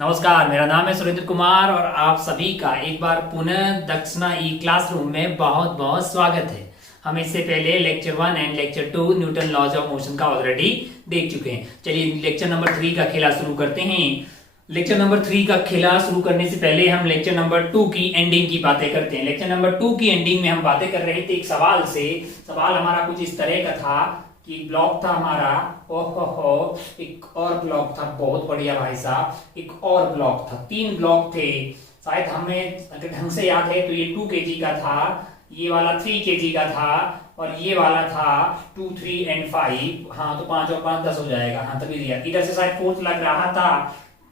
नमस्कार, मेरा नाम है सुरेंद्र कुमार और आप सभी का एक बार पुनः दक्षिणा ई क्लासरूम में बहुत बहुत स्वागत है। हम इससे पहले lecture 1 and lecture 2 Newton laws of motion का ऑलरेडी देख चुके हैं। चलिए लेक्चर नंबर 3 का खेला शुरू करते हैं। लेक्चर नंबर 3 का खेला शुरू करने से पहले हम लेक्चर नंबर 2 की एंडिंग की बातें करते हैं। लेक्चर नंबर 2 की एंडिंग में हम बातें कर रहे थे एक सवाल से। सवाल हमारा कुछ इस तरह का था कि ब्लॉक था हमारा, ओहो एक और ब्लॉक था, बहुत बढ़िया भाई साहब, एक और ब्लॉक था, 3 ब्लॉक थे शायद, हमें अगर ढंग से याद है तो ये 2 kg का था, ये वाला 3 kg का था और ये वाला था 2, 3 एंड 5। हाँ तो 5 और 5 10 हो जाएगा। हाँ तभी दिया। इधर से शायद फोर्स लग रहा था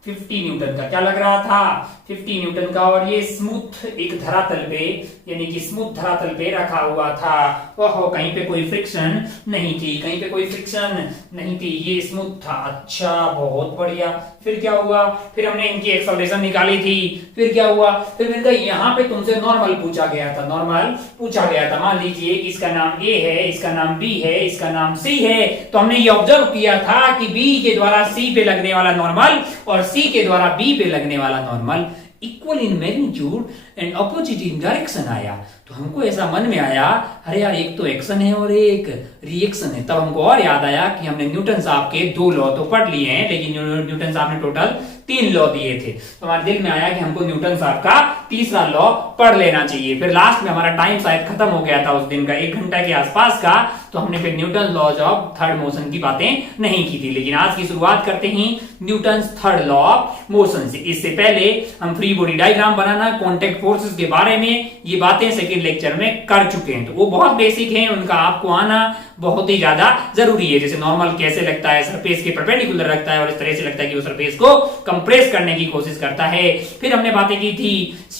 50 न्यूटन का। क्या लग रहा था? 50 न्यूटन का। और ये स्मूथ एक धरातल पे, यानी कि स्मूथ धरातल पे रखा हुआ था। ओहो, कहीं पे कोई फ्रिक्शन नहीं थी, कहीं पे कोई फ्रिक्शन नहीं थी, ये स्मूथ था। अच्छा, बहुत बढ़िया। फिर क्या हुआ? फिर हमने इनकी एक्सेलरेशन निकाली थी। फिर क्या हुआ? फिर मैंने कहा यहाँ पे तुमसे नॉर्मल पूछा गया था, नॉर्मल पूछा गया था। मान लीजिए कि इसका नाम ए है, इसका नाम बी है, इसका नाम सी है, तो हमने ये ऑब्जर्व किया था कि बी के द्वारा सी पे लगने वाला नॉर्मल और सी के द्वारा बी पे लगने वाला normal equal in magnitude and opposite in direction आया। तो हमको ऐसा मन में आया, अरे यार एक तो एक्शन है और एक रिएक्शन है। तब हमको और याद आया कि हमने न्यूटन साहब के 2 लॉ तो पढ़ लिए हैं, लेकिन न्यूटन साहब ने टोटल 3 लॉ दिए थे। तो हमारे दिल में आया कि हमको न्यूटन साहब का तीसरा लॉ पढ़ लेना चाहिए। फिर लास्ट में हमारा टाइम शायद खत्म हो गया था उस दिन का, 1 घंटा के आसपास का, तो हमने फिर Newton laws of third motion की बातें नहीं की थी। लेकिन आज की शुरुआत करते हैं Newton third law of motion से। इससे पहले हम फ्री बॉडी डायग्राम बनाना, कॉन्टेक्ट फोर्सेस के बारे में ये बातें सेकंड लेक्चर में कर चुके हैं, तो वो बहुत बेसिक हैं, उनका आपको आना बहुत ही ज्यादा जरूरी है। जैसे नॉर्मल कैसे लगता है, सरफेस के परपेंडिकुलर लगता है और इस तरह से लगता है कि वो सरफेस को कंप्रेस करने की कोशिश करता है। फिर हमने बातें की थी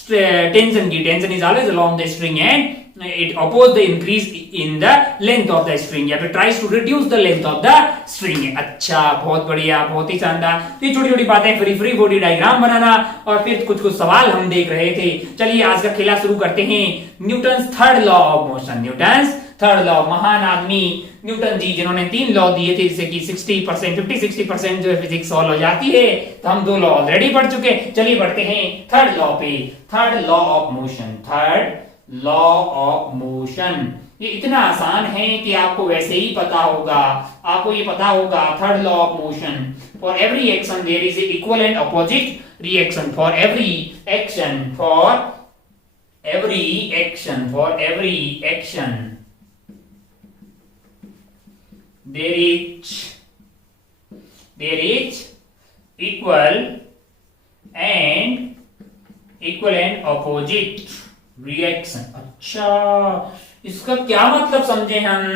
टेंशन की। Tension is always along the string and it opposes the increase in the length of the string, या फिर tries to reduce the length of the string। अच्छा, बहुत बढ़िया, बहुत ही शानदार। तो ये छोटी छोटी बातें, फ्री बॉडी डायग्राम बनाना और फिर कुछ कुछ सवाल हम देख रहे थे। चलिए आज का खेला शुरू करते हैं। Newton third law of motion. Newton third law, महान आदमी न्यूटन जी जिन्होंने 3 लॉ दिए थे, जिससे कि 60%, 50-60% जो है फिजिक्स सॉल्व हो जाती है। तो हम 2 लॉ ऑलरेडी पढ़ चुके। चलिए बढ़ते हैं थर्ड लॉ पे। Third law of motion, third law of motion. ये इतना आसान है कि आपको वैसे ही पता होगा, आपको ये पता होगा। Third law of motion, for every action there is equal and opposite reaction. For every action, for every action, for every action there is equal and opposite reaction. अच्छा, इसका क्या मतलब समझे हम?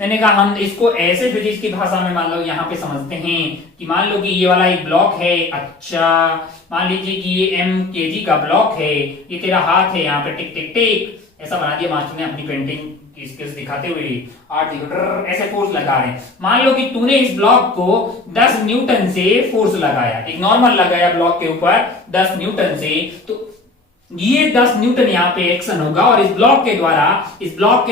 मैंने कहा हम इसको ऐसे फिजिक्स की भाषा में मान लो यहाँ पे समझते हैं कि मान लो कि ये वाला एक ब्लॉक है। अच्छा, मान लीजिए कि ये m kg का ब्लॉक है, ये तेरा हाथ है, यहाँ पे टिक टिक टिक ऐसा बना दिया मास्टर ने अपनी पेंटिंग की स्किल्स दिखाते हुए। ऐसे फोर्स लगा रहे हैं। मान लो कि तूने इस ब्लॉक को 10 न्यूटन से फोर्स लगाया, एक नॉर्मल लगाया ब्लॉक के ऊपर 10 न्यूटन से, तो ये 10 न्यूटन यहाँ पे एक्शन होगा और इस ब्लॉक के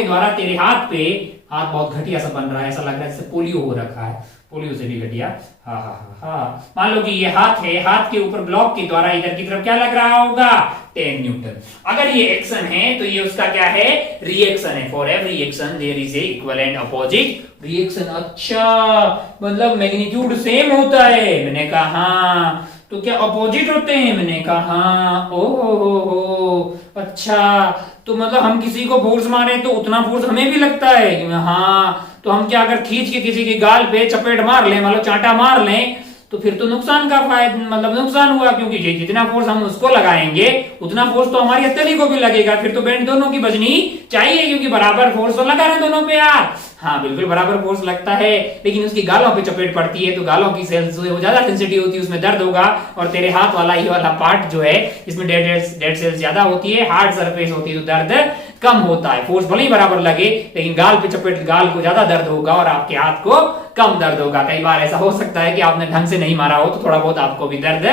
द्वारा तेरे हाथ पे, हाथ बहुत घटिया सा बन रहा है, ऐसा लग रहा है जैसे पोलियो हो रखा है, पोलियो से भी घटिया। हाँ हाँ हाँ हाँ, मान लो कि ये हाथ है, हाथ के ऊपर ब्लॉक के द्वारा इधर की तरफ क्या लग रहा होगा? 10 न्यूटन। अगर ये एक्शन है तो ये उसका क्या है? रिएक्शन है। For every action there is equal and opposite reaction. अच्छा, मतलब मैग्नीट्यूड सेम होता है? मैंने कहा हाँ। तो क्या अपोजिट होते हैं? मैंने कहा हाँ। ओहो, अच्छा, तो मतलब हम किसी को फोर्स मारे तो उतना फोर्स हमें भी लगता है? हाँ। तो हम क्या अगर खींच के किसी के गाल पे चपेट मार लें, मतलब चांटा मार लें, तो फिर तो नुकसान का फायदा, मतलब नुकसान हुआ, क्योंकि जितना फोर्स हम उसको लगाएंगे उतना फोर्स तो हमारी हथेली को भी लगेगा। फिर तो बेंड दोनों की बजनी चाहिए, क्योंकि बराबर फोर्स तो लगा रहे दोनों पे यार। हाँ बिल्कुल बराबर फोर्स लगता है, लेकिन उसकी गालों पे चपेट पड़ती है तो गालों की सेल्स जो है वो ज्यादा सेंसिटिव होती है, उसमें दर्द होगा। और तेरे हाथ वाला ये वाला पार्ट जो है इसमें डेड सेल्स ज्यादा होती है, हार्ड सरफेस होती है, तो दर्द कम होता है। फोर्स भले ही बराबर लगे, लेकिन गाल पे चपेट, गाल को ज्यादा दर्द होगा और आपके हाथ को कम दर्द होगा। कई बार ऐसा हो सकता है कि आपने ढंग से नहीं मारा हो तो थोड़ा बहुत आपको भी दर्द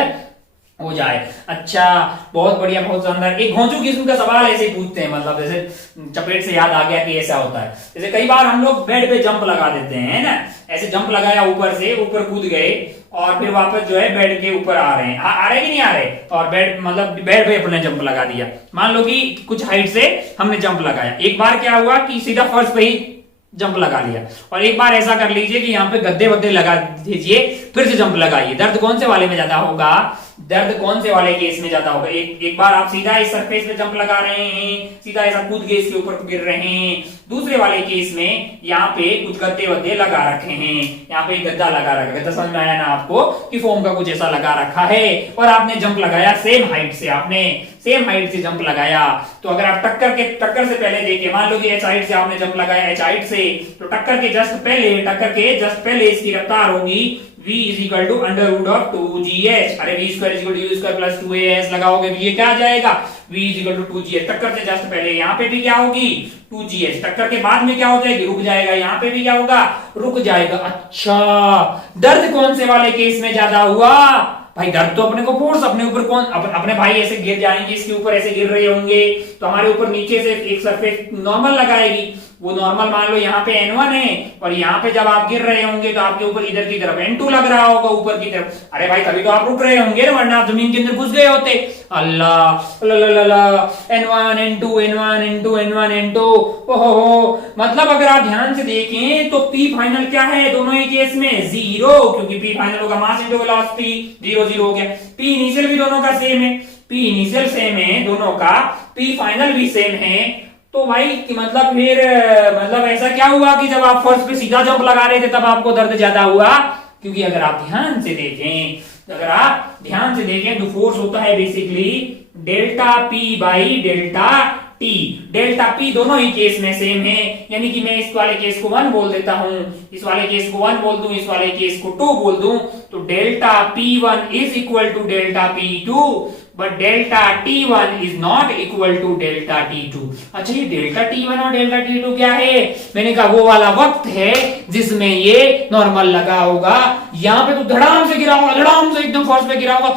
हो जाए। अच्छा, बहुत बढ़िया, बहुत शानदार। एक घोंचू किस्म का सवाल ऐसे ही पूछते हैं, मतलब जैसे चपेट से याद आ गया कि ऐसा होता है। जैसे कई बार हम लोग बेड पे जंप लगा देते हैं ना, ऐसे जंप लगाया ऊपर से, ऊपर कूद गए और फिर वापस जो है बेड के ऊपर आ रहे हैं, आ रहे कि नहीं आ रहे, और बेड मतलब बेड पे अपने जंप लगा दिया। मान लो कि कुछ हाइट से हमने जंप लगाया, एक बार क्या हुआ कि सीधा फर्श पे ही जंप लगा लिया, और एक बार ऐसा कर लीजिए कि यहाँ पे गद्दे वद्दे लगा दीजिए, फिर से जंप लगाइए। दर्द कौन से वाले में ज्यादा होगा, दर्द कौन से वाले केस में ज्यादा होगा? एक बार आप सीधा इस सरफेस पे जंप लगा रहे हैं, सीधा ऐसा कूद के इसके ऊपर गिर रहे हैं। दूसरे वाले केस में यहाँ पे कुछ गद्दे वद्दे लगा रखे हैं, यहाँ पे गद्दा लगा रखा है, गद्दा समझ में आया ना आपको, कि फोम का कुछ ऐसा लगा रखा है, और आपने जंप लगाया सेम हाइट से, आपने सेम हाइट से जंप लगाया। तो अगर आप टक्कर से पहले देखिए, मान लो कि एच हाइट से आपने जंप लगाया, एच हाइट से, तो टक्कर के जस्ट पहले इसकी रफ्तार होगी v is equal to under root of 2gh। अरे v square is equal to u square plus 2as लगाओगे तो ये क्या आ जाएगा, v is equal to 2gh। टक्कर से जस्ट पहले यहाँ पे भी क्या होगी, 2gh। टक्कर के बाद में क्या हो जाएगी, रुक जाएगा, यहाँ पे भी क्या होगा, रुक जाएगा। अच्छा, दर्द कौन से वाले केस में ज्यादा हुआ भाई? दर्द तो अपने को फोर्स, अपने ऊपर कौन, अपने भाई ऐसे गिर जाएंगे, इसके ऊपर ऐसे गिर रहे होंगे, तो हमारे ऊपर नीचे से एक सरफेस नॉर्मल लगाएगी, वो नॉर्मल मान लो यहाँ पे N1 है, और यहाँ पे जब आप गिर रहे होंगे तो आपके ऊपर इधर की तरफ N2 लग रहा होगा, ऊपर की तरफ। अरे भाई तभी तो आप रुक रहे होंगे ना, वरना आप जमीन के अंदर घुस गए होते। अल्लाह N1 N2 N1 N2 N1 N2, ओहो, मतलब अगर आप ध्यान से देखें तो P फाइनल क्या है दोनों ही केस में, 0, क्योंकि P फाइनल होगा मास इनटू वेलोसिटी, 0 0 हो गया। P इनिशियल भी दोनों का सेम है, P इनिशियल सेम है दोनों का, P फाइनल भी सेम है। तो भाई मतलब फिर मतलब ऐसा क्या हुआ कि जब आप फर्स्ट पे सीधा जंप लगा रहे थे तब आपको दर्द ज्यादा हुआ? क्योंकि अगर आप ध्यान से देखें तो फोर्स होता है basically delta P by delta T. Delta P दोनों ही केस में सेम है, यानी कि मैं इस वाले केस को 1 बोल देता हूं, इस वाले केस को 1 बोल दूं, इस वाले केस को 2 बोल दूं, तो delta P1 is equal to delta P2, but delta T1 is not equal to delta T2। अच्छा, ये डेल्टा T1 और डेल्टा T2 क्या है? मैंने कहा वो वाला वक्त है जिसमें ये नॉर्मल लगा होगा, यहाँ पे तो धड़ाम से गिरा होगा, धड़ाम से एकदम फर्स्ट पे गिरा होगा,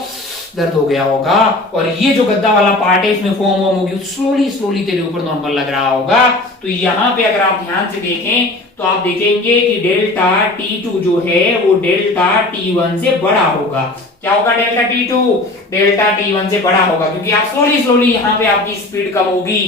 दर्द हो गया होगा, और ये जो गद्दा वाला पार्ट है इसमें फोम वोम होगी, स्लोली तेरे ऊपर नॉर्मल लग रहा होगा। तो यहाँ पे अगर आप ध्यान से देखें तो आप देखेंगे कि डेल्टा T2 जो है वो डेल्टा T1 से बड़ा होगा। क्या होगा, डेल्टा T2 डेल्टा T1 से बड़ा होगा, क्योंकि आप स्लोली यहाँ पे आपकी स्पीड कम होगी,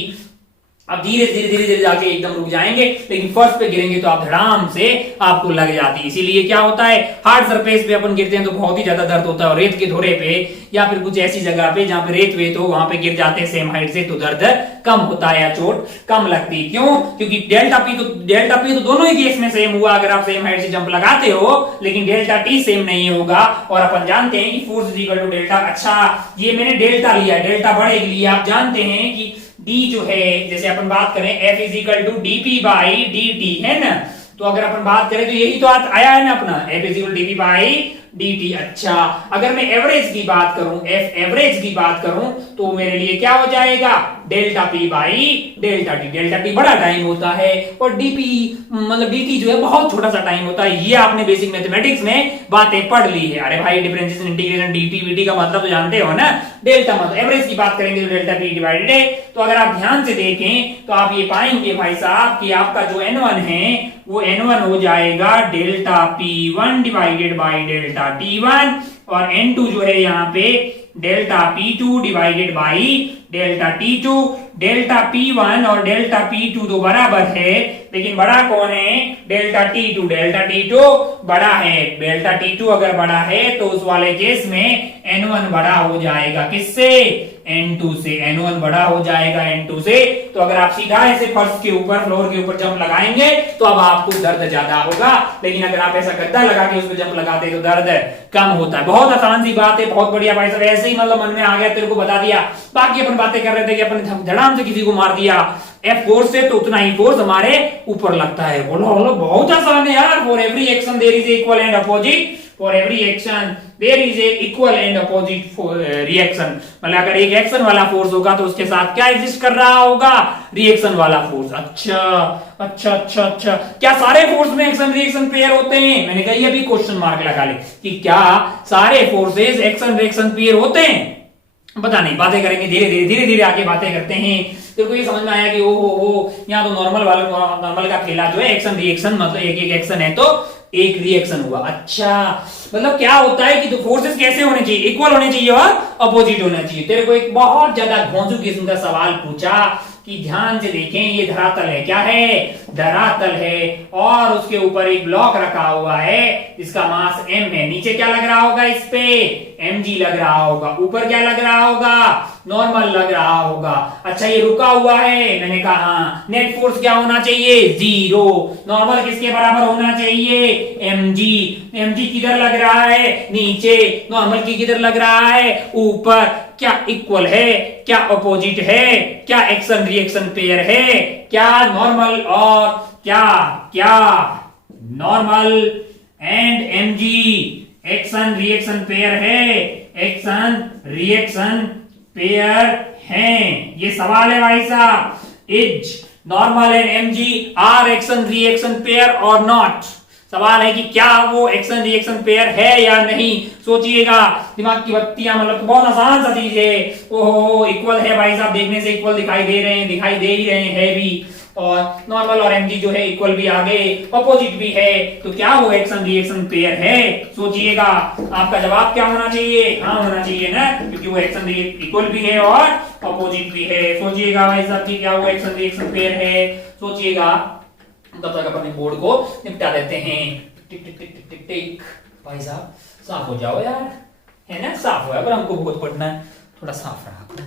आप धीरे धीरे जाके एकदम रुक जाएंगे, लेकिन फर्स्ट पे गिरेंगे तो आप धड़ाम से आपको लग जाती है। इसीलिए क्या होता है, हार्ड सरफेस पे अपन गिरते हैं तो बहुत ही ज्यादा दर्द होता है, और रेत के धोरे पे या फिर कुछ ऐसी जगह पे जहां पे रेत हो वहां पे गिर जाते हैं सेम हाइट से, तो दर्द कम होता है या चोट कम लगती है। क्यों? क्योंकि डेल्टा पी तो दोनों ही केस में सेम हुआ अगर आप सेम हाइट से जंप लगाते हो, लेकिन डेल्टा टी सेम नहीं होगा। और अपन जानते हैं कि force is equal to delta. अच्छा, ये मैंने डेल्टा लिया, डेल्टा बड़े के लिए आप जानते हैं कि D जो है, जैसे अपन बात करें F is equal to dP by dt है ना, तो अगर अपन बात करें तो यही तो आया है ना अपना, F is equal to dP by dt। अच्छा, अगर मैं एवरेज की बात करूं, F एवरेज की बात करूं, तो मेरे लिए क्या हो जाएगा, delta P by delta T। Delta T बड़ा टाइम होता है और dP मतलब dt जो है बहुत छोटा सा टाइम होता है। ये आपने बेसिक मैथमेटिक्स में बातें पढ़ ली है। अरे भाई, डिफरेंशिएशन इंटीग्रेशन dt vt का मतलब तो जानते हो ना, डेल्टा मतलब एवरेज की बात करेंगे तो डेल्टा P डिवाइडेड है। तो अगर आप ध्यान से देखें तो आप ये पाएंगे भाई साहब कि आपका जो N1 है वो N1 हो जाएगा delta P1 divided by delta T1, और N2 जो है यहाँ पे delta P2 divided by delta T2। Delta P1 और डेल्टा P2 तो बराबर है, लेकिन बड़ा कौन है, डेल्टा T2। डेल्टा T2 बड़ा है, डेल्टा T2 अगर बड़ा है तो उस वाले केस में N1 बड़ा हो जाएगा, किससे, N2 से। N1 बड़ा हो जाएगा N2 से। तो अगर आप सीधा ऐसे फर्श के ऊपर, फ्लोर के ऊपर जंप लगाएंगे तो अब आपको दर्द ज्यादा होगा, लेकिन अगर आप ऐसा गद्दा लगा के उस पर जंप लगाते तो दर्द कम होता है। बहुत आसान सी बात है, बहुत बढ़िया भाई साहब, ऐसे ही मतलब मन में आ गया, तेरे को बता दिया। बाकी अपन बातें कर रहे थे कि अपन धड़ाम से किसी को मार दिया, F फोर्स है तो उतना ही फोर्स हमारे ऊपर लगता है। बोलो बोलो बहुत आसान है यार। For every action there is equal and opposite, for every action there is a equal and opposite reaction. मतलब अगर एक एक्शन वाला फोर्स होगा तो उसके साथ क्या एग्जिस्ट कर रहा होगा, रिएक्शन वाला फोर्स। अच्छा अच्छा अच्छा अच्छा, क्या सारे फोर्स में एक्शन रिएक्शन पेयर होते हैं? मैंने कहा ये भी क्वेश्चन मार्क लगा ले कि क्या सारे फोर्सेस एक्शन रिएक्शन पेयर होते हैं। पता नहीं, बातें करेंगे धीरे धीरे आगे बातें करते हैं। तेरे को ये समझ में आया कि ओ यहाँ तो नॉर्मल का खेला जो है एक्शन रिएक्शन, मतलब एक एक एक्शन है तो एक रिएक्शन हुआ। अच्छा मतलब क्या होता है कि तो फोर्सेस कैसे होने चाहिए, इक्वल होने चाहिए और अपोजिट होना चाहिए। तेरे को एक बहुत ज्यादा घोंसू किस्म का सवाल पूछा कि ध्यान से देखें, ये धरातल है, क्या है, धरातल है, और उसके ऊपर एक ब्लॉक रखा हुआ है जिसका मास m है। नीचे क्या लग रहा होगा, इस पे mg लग रहा होगा, ऊपर क्या लग रहा होगा, नॉर्मल लग रहा होगा। अच्छा ये रुका हुआ है, मैंने कहा हाँ। नेट फोर्स क्या होना चाहिए, 0। नॉर्मल किसके बराबर होना चाहिए, mg। mg किधर लग रहा है, नीचे। नॉर्मल की किधर लग रहा है, ऊपर। क्या इक्वल है, क्या अपोजिट है, क्या एक्शन रिएक्शन पेयर है, क्या नॉर्मल और क्या क्या normal and mg action reaction pair है, एक्शन रिएक्शन पेयर है। ये सवाल है भाई साहब, is normal and mg are action reaction pair और नॉट। सवाल है कि क्या वो एक्शन रिएक्शन पेयर है या नहीं। सोचिएगा, दिमाग की बत्तियां, मतलब बहुत आसान सा चीज है। ओहो इक्वल है भाई साहब, देखने से इक्वल दिखाई दे रहे हैं, दिखाई दे ही रहे हैं भी। और नॉर्मल और mg जो है इक्वल भी आ गए, अपोजिट भी है, तो क्या वो एक्शन रिएक्शन पेयर है। सोचिएगा, आपका जवाब क्या होना चाहिए, हाँ होना चाहिए ना, क्योंकि वो एक्शन इक्वल भी है और अपोजिट भी है। सोचिएगा भाई साहब कि क्या वो एक्शन रिएक्शन पेयर है। सोचिएगा, तब तक अपने बोर्ड को निपटा देते हैं। टिक टिक टिक टिक टिक टिक। भाई साहब साफ हो जाओ यार, है ना, साफ हो यार, पर हमको बहुत पढ़ना है, थोड़ा साफ रहा करो।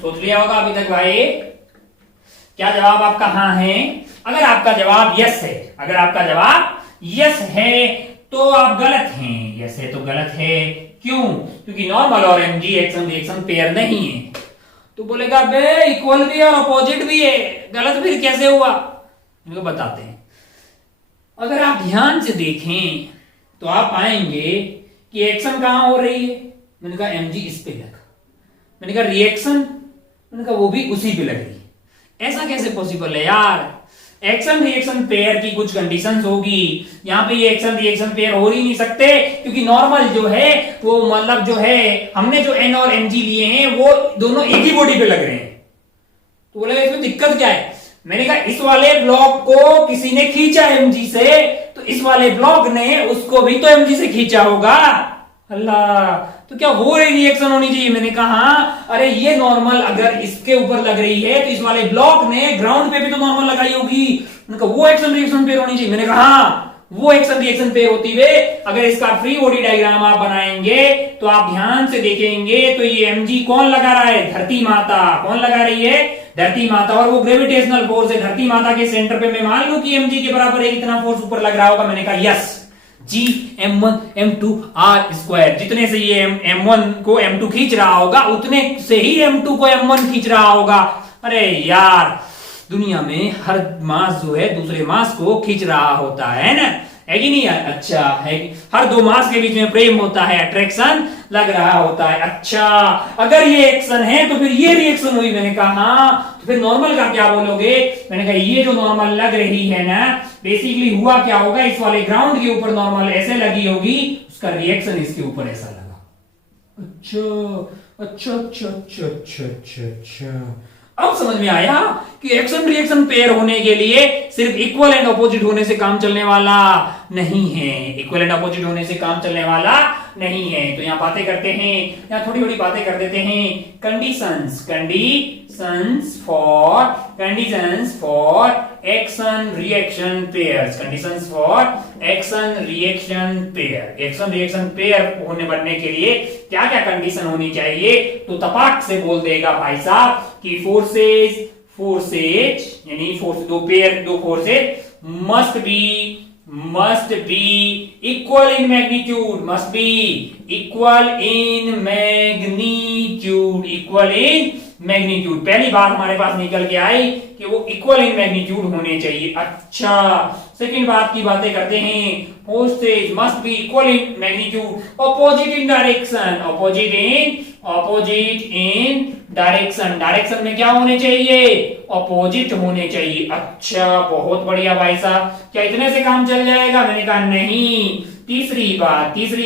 सोच लिया होगा अभी तक भाई। क्या जवाब आपका हाँ है? अगर आपका जवाब यस है, अगर आपका जवाब यस है तो आप गलत हैं। यस है तो गलत है, क्यों? क्योंकि नॉर्मल और mg एक्शन रिएक्शन पेयर नहीं है। तो बोलेगा बे इक्वल भी और अपोजिट भी है, गलत फिर कैसे हुआ? इनको बताते हैं। अगर आप ध्यान से देखें तो आप पाएंगे कि एक्शन कहां हो रही है, मैंने कहा mg इस पे लगा, मैंने कहा रिएक्शन, मैंने कहा वो भी उसी पे लग रही है। ऐसा कैसे पॉसिबल है यार? एक्शन रिएक्शन पेयर की कुछ कंडीशंस होगी। यहां पे ये एक्शन रिएक्शन पेयर हो ही नहीं सकते, क्योंकि नॉर्मल जो है वो, मतलब जो है, हमने जो n और mg लिए हैं वो दोनों एक ही बॉडी पे लग रहे हैं। तो बोले इसमें दिक्कत क्या है? मैंने कहा इस वाले ब्लॉक को किसी ने खींचा mg से, तो इस वाले ब्लॉक ने उसको भी तो mg से खींचा होगा। अल्लाह, तो क्या वो रिएक्शन होनी चाहिए? मैंने कहा अरे ये नॉर्मल अगर इसके ऊपर लग रही है तो इस वाले ब्लॉक ने ग्राउंड पे भी तो नॉर्मल लगाई होगी। मैंने कहा वो एक्शन रिएक्शन पेयर होनी चाहिए। मैंने कहा हाँ वो एक्शन रिएक्शन पेयर होती है। अगर इसका फ्री बॉडी डायग्राम आप बनाएंगे तो आप ध्यान से देखेंगे तो ये mg कौन लगा रहा है? धरती माता। कौन लगा रही है? धरती माता। और वो ग्रेविटेशनल फोर्स है धरती माता के सेंटर पे। मैं मान लूं कि mg के बराबर एक इतना फोर्स ऊपर लग रहा होगा। मैंने कहा yes, G m1 m2 r square, जितने से ये m1 को m2 खींच रहा होगा उतने से ही m2 को m1 खींच रहा होगा। अरे यार, दुनिया में हर मास जो है दूसरे मास को खींच रहा होता है ना, है कि नहीं? अच्छा है, हर दो मास के बीच में प्रेम होता है, अट्रैक्शन लग रहा होता है। अच्छा अगर ये एक्शन है तो फिर ये रिएक्शन हुई। मैंने कहा हाँ, तो फिर नॉर्मल का क्या बोलोगे? मैंने कहा ये जो नॉर्मल लग रही है ना, बेसिकली हुआ क्या होगा, इस वाले ग्राउंड के ऊपर नॉर्मल ऐसे लगी होगी, उसका रिएक्शन इसके ऊपर ऐसा लगा। अच्छा अच्छा अच्छा अच्छा अच्छा अच्छा अच्छा, अब समझ में आया कि एक्शन रिएक्शन पेयर होने के लिए सिर्फ इक्वल एंड अपोजिट होने से काम चलने वाला नहीं है। इक्वल एंड अपोजिट होने से काम चलने वाला नहीं है। तो यहां बातें करते हैं, यहां थोड़ी थोड़ी बातें कर देते हैं। Conditions, conditions for action reaction pairs, conditions for action reaction pair, action reaction pair होने बनने के लिए क्या क्या कंडीशन होनी चाहिए? तो तपाक से बोल देगा भाई साहब कि फोर्सेज यानी दो forces must be equal in magnitude, must be equal in magnitude. पहली बात हमारे पास निकल के आई कि वो इक्वल इन मैग्नीट्यूड होने चाहिए. अच्छा, सेकंड बात की बातें करते हैं. Forces must be equal in magnitude, opposite in direction. Direction में क्या होने चाहिए? ऑपोजिट होने चाहिए. अच्छा, बहुत बढ़िया भाई साहब. क्या इतने से काम चल जाएगा? मैंने कहा नहीं. तीसरी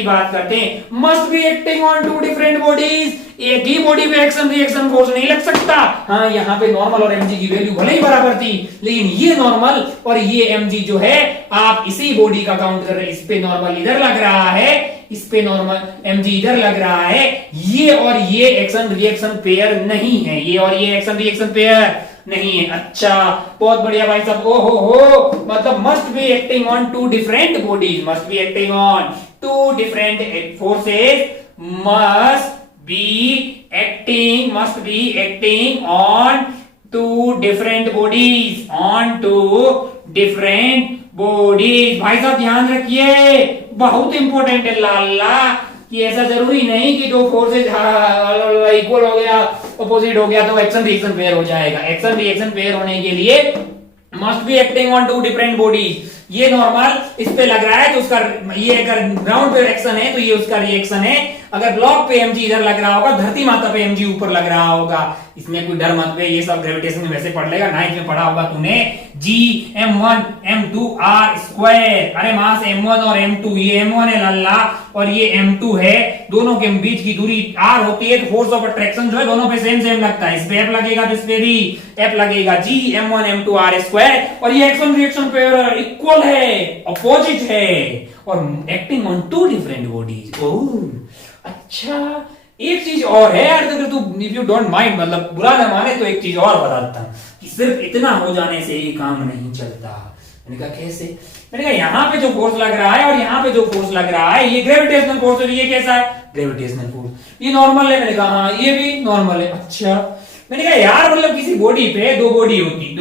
बात करते हैं. Must be acting on two different bodies. एक ही बॉडी पे एक्शन रिएक्शन फोर्स नहीं लग सकता. हाँ, यहाँ पे नॉर्मल और mg की वैल्यू भले ही बराबर थी, लेकिन ये नॉर्मल और ये mg जो है, आप इसी बॉडी का काउंट कर रहे हैं. इस पे नॉर्मल इधर लग रहा है, इस पे नॉर्मल mg इधर लग रहा है. ये और ये एक्शन रिएक्शन पेयर नहीं है, ये और ये एक्शन रिएक्शन पेयर नहीं है. अच्छा, बहुत बढ़िया भाई साहब. हो मतलब must be acting on two different bodies, must be acting on two different forces, must be acting on two different bodies, भाई साहब ध्यान रखिए, बहुत इंपॉर्टेंट है लाला. कि ऐसा जरूरी नहीं कि दो फोर्सेज इक्वल हो गया, अपोजिट हो गया तो एक्शन रिएक्शन पेयर हो जाएगा. एक्शन रिएक्शन पेयर होने के लिए must be acting on two different bodies. ये नॉर्मल इस पे लग रहा है तो उसका, ये अगर ग्राउंड पे एक्शन है तो ये उसका रिएक्शन है. अगर ब्लॉक पे mg इधर लग रहा होगा, धरती माता पे mg ऊपर लग रहा होगा. इसमें कोई डर मत पे, ये सब ग्रेविटेशन में वैसे पढ़ लेगा. नाइन्थ में पढ़ा होगा तूने g m1 m2 r square. अरे मास m1 और m2, ये m1 है लल्ला और ये m2 है. दोनों के बीच की दूरी r होती है. फोर्स ऑफ अट्रैक्शन जो है दोनों पे सेम लगता है. इस पे f लगेगा तो इस पे भी f लगेगा. g m1 m2 r square. और ये एक्शन रिएक्शन पेयर इक्वल है, अपोजिट है और acting on two different bodies. अच्छा, एक चीज और है यार, अगर तू इफ यू डोंट माइंड, मतलब बुरा ना माने तो एक चीज और बताता हूं कि सिर्फ इतना हो जाने से ही काम नहीं चलता. मैंने कहा कैसे? मैंने कहा यहाँ पे जो फोर्स लग रहा है और यहाँ पे जो फोर्स लग रहा है, ये ग्रेविटेशनल फोर्स है. ये कैसा है? Gravitational force. ये नॉर्मल है. मैंने कहा हाँ, ये भी नॉर्मल है. अच्छा, मैंने कहा यार मतलब किसी बॉडी पे दो बॉडी होती.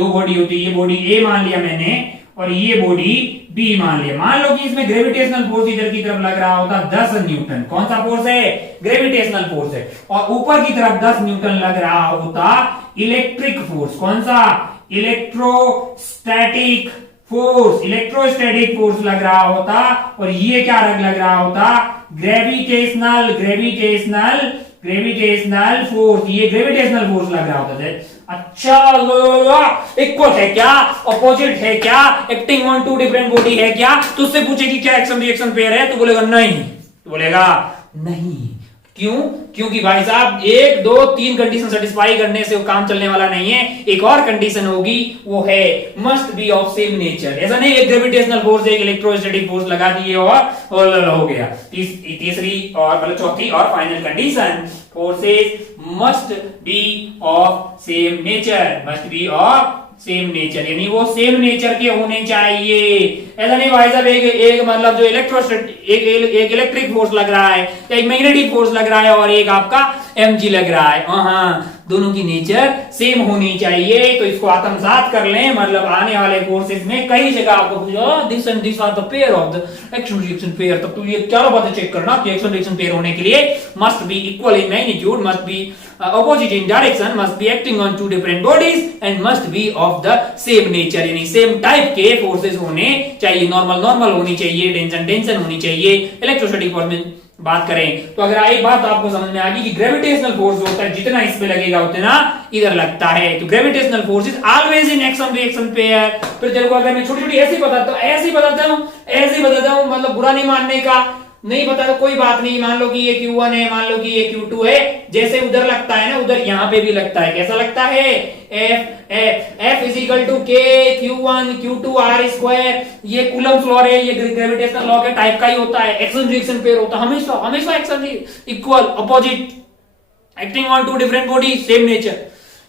ये बॉडी ए मान लिया मैंने और ये बॉडी बी मान लिया. मान लो कि इसमें ग्रेविटेशनल फोर्स इधर की तरफ लग रहा होता 10 न्यूटन. कौन सा फोर्स है? ग्रेविटेशनल फोर्स है. और ऊपर की तरफ 10 न्यूटन लग रहा होता इलेक्ट्रिक फोर्स. कौन सा? इलेक्ट्रोस्टैटिक फोर्स लग रहा होता. और ये क्या लग रहा होता? Gravitational force. ये ग्रेविटेशनल फोर्स लग रहा होता है. अच्छा, इक्वल है क्या? अपोजिट है क्या? Acting on two different body है क्या? तो उससे पूछे कि क्या एक्शन रिएक्शन पेयर है, तो बोलेगा नहीं. क्यों? क्योंकि भाई साहब 1 2 3 कंडीशन सेटिस्फाई करने से वो काम चलने वाला नहीं है. एक और कंडीशन होगी, वो है must be of same nature. ऐसा नहीं एक ग्रेविटेशनल फोर्स एक इलेक्ट्रोस्टैटिक फोर्स लगा दिए और हो गया. तीसरी और मतलब चौथी और final condition, forces must be of same nature, यानी वो सेम नेचर के होने चाहिए. ऐसा नहीं भाई साहब एक मतलब जो एक इलेक्ट्रिक फोर्स लग रहा है, एक मैग्नेटिक फोर्स लग रहा है और एक आपका mg लग रहा है. हाँ, दोनों की नेचर सेम होनी चाहिए. तो इसको आत्मसात कर लें. मतलब आने वाले कोर्सेज में कई जगह आपको पूछो this and this are the pair of the action reaction pair. तब तो ये चारों बातें चेक करना कि एक्शन रिएक्शन पेयर होने के लिए must be equal in magnitude, must B opposite in direction, must be acting on two different bodies and must be of the same nature, यानी सेम टाइप के फोर्सेस होने चाहिए. Normal होनी चाहिए, tension होनी चाहिए. इलेक्ट्रोस्टैटिक फोर्स में बात करें तो अगर एक बात आपको समझ में आ गई कि ग्रेविटेशनल फोर्स होता है जितना इस पे लगेगा उतना इधर लगता है. तो gravitational force is always in action reaction pair. फिर तेरे को अगर मैं छोटी ऐसे बताता हूं मतलब बुरा नहीं मानने का, नहीं पता तो कोई बात नहीं. मान लो कि ये Q1 है, मान लो कि ये Q2 है. जैसे उधर लगता है ना, उधर यहाँ पे भी लगता है. कैसा लगता है? F is equal to K Q1 Q2 R square. ये कूलम्स लॉ है, ये ग्रेविटेशनल लॉ के टाइप का ही होता है. एक्शन रिएक्शन पेयर होता है हमेशा action equal, opposite, acting on two different body, same nature.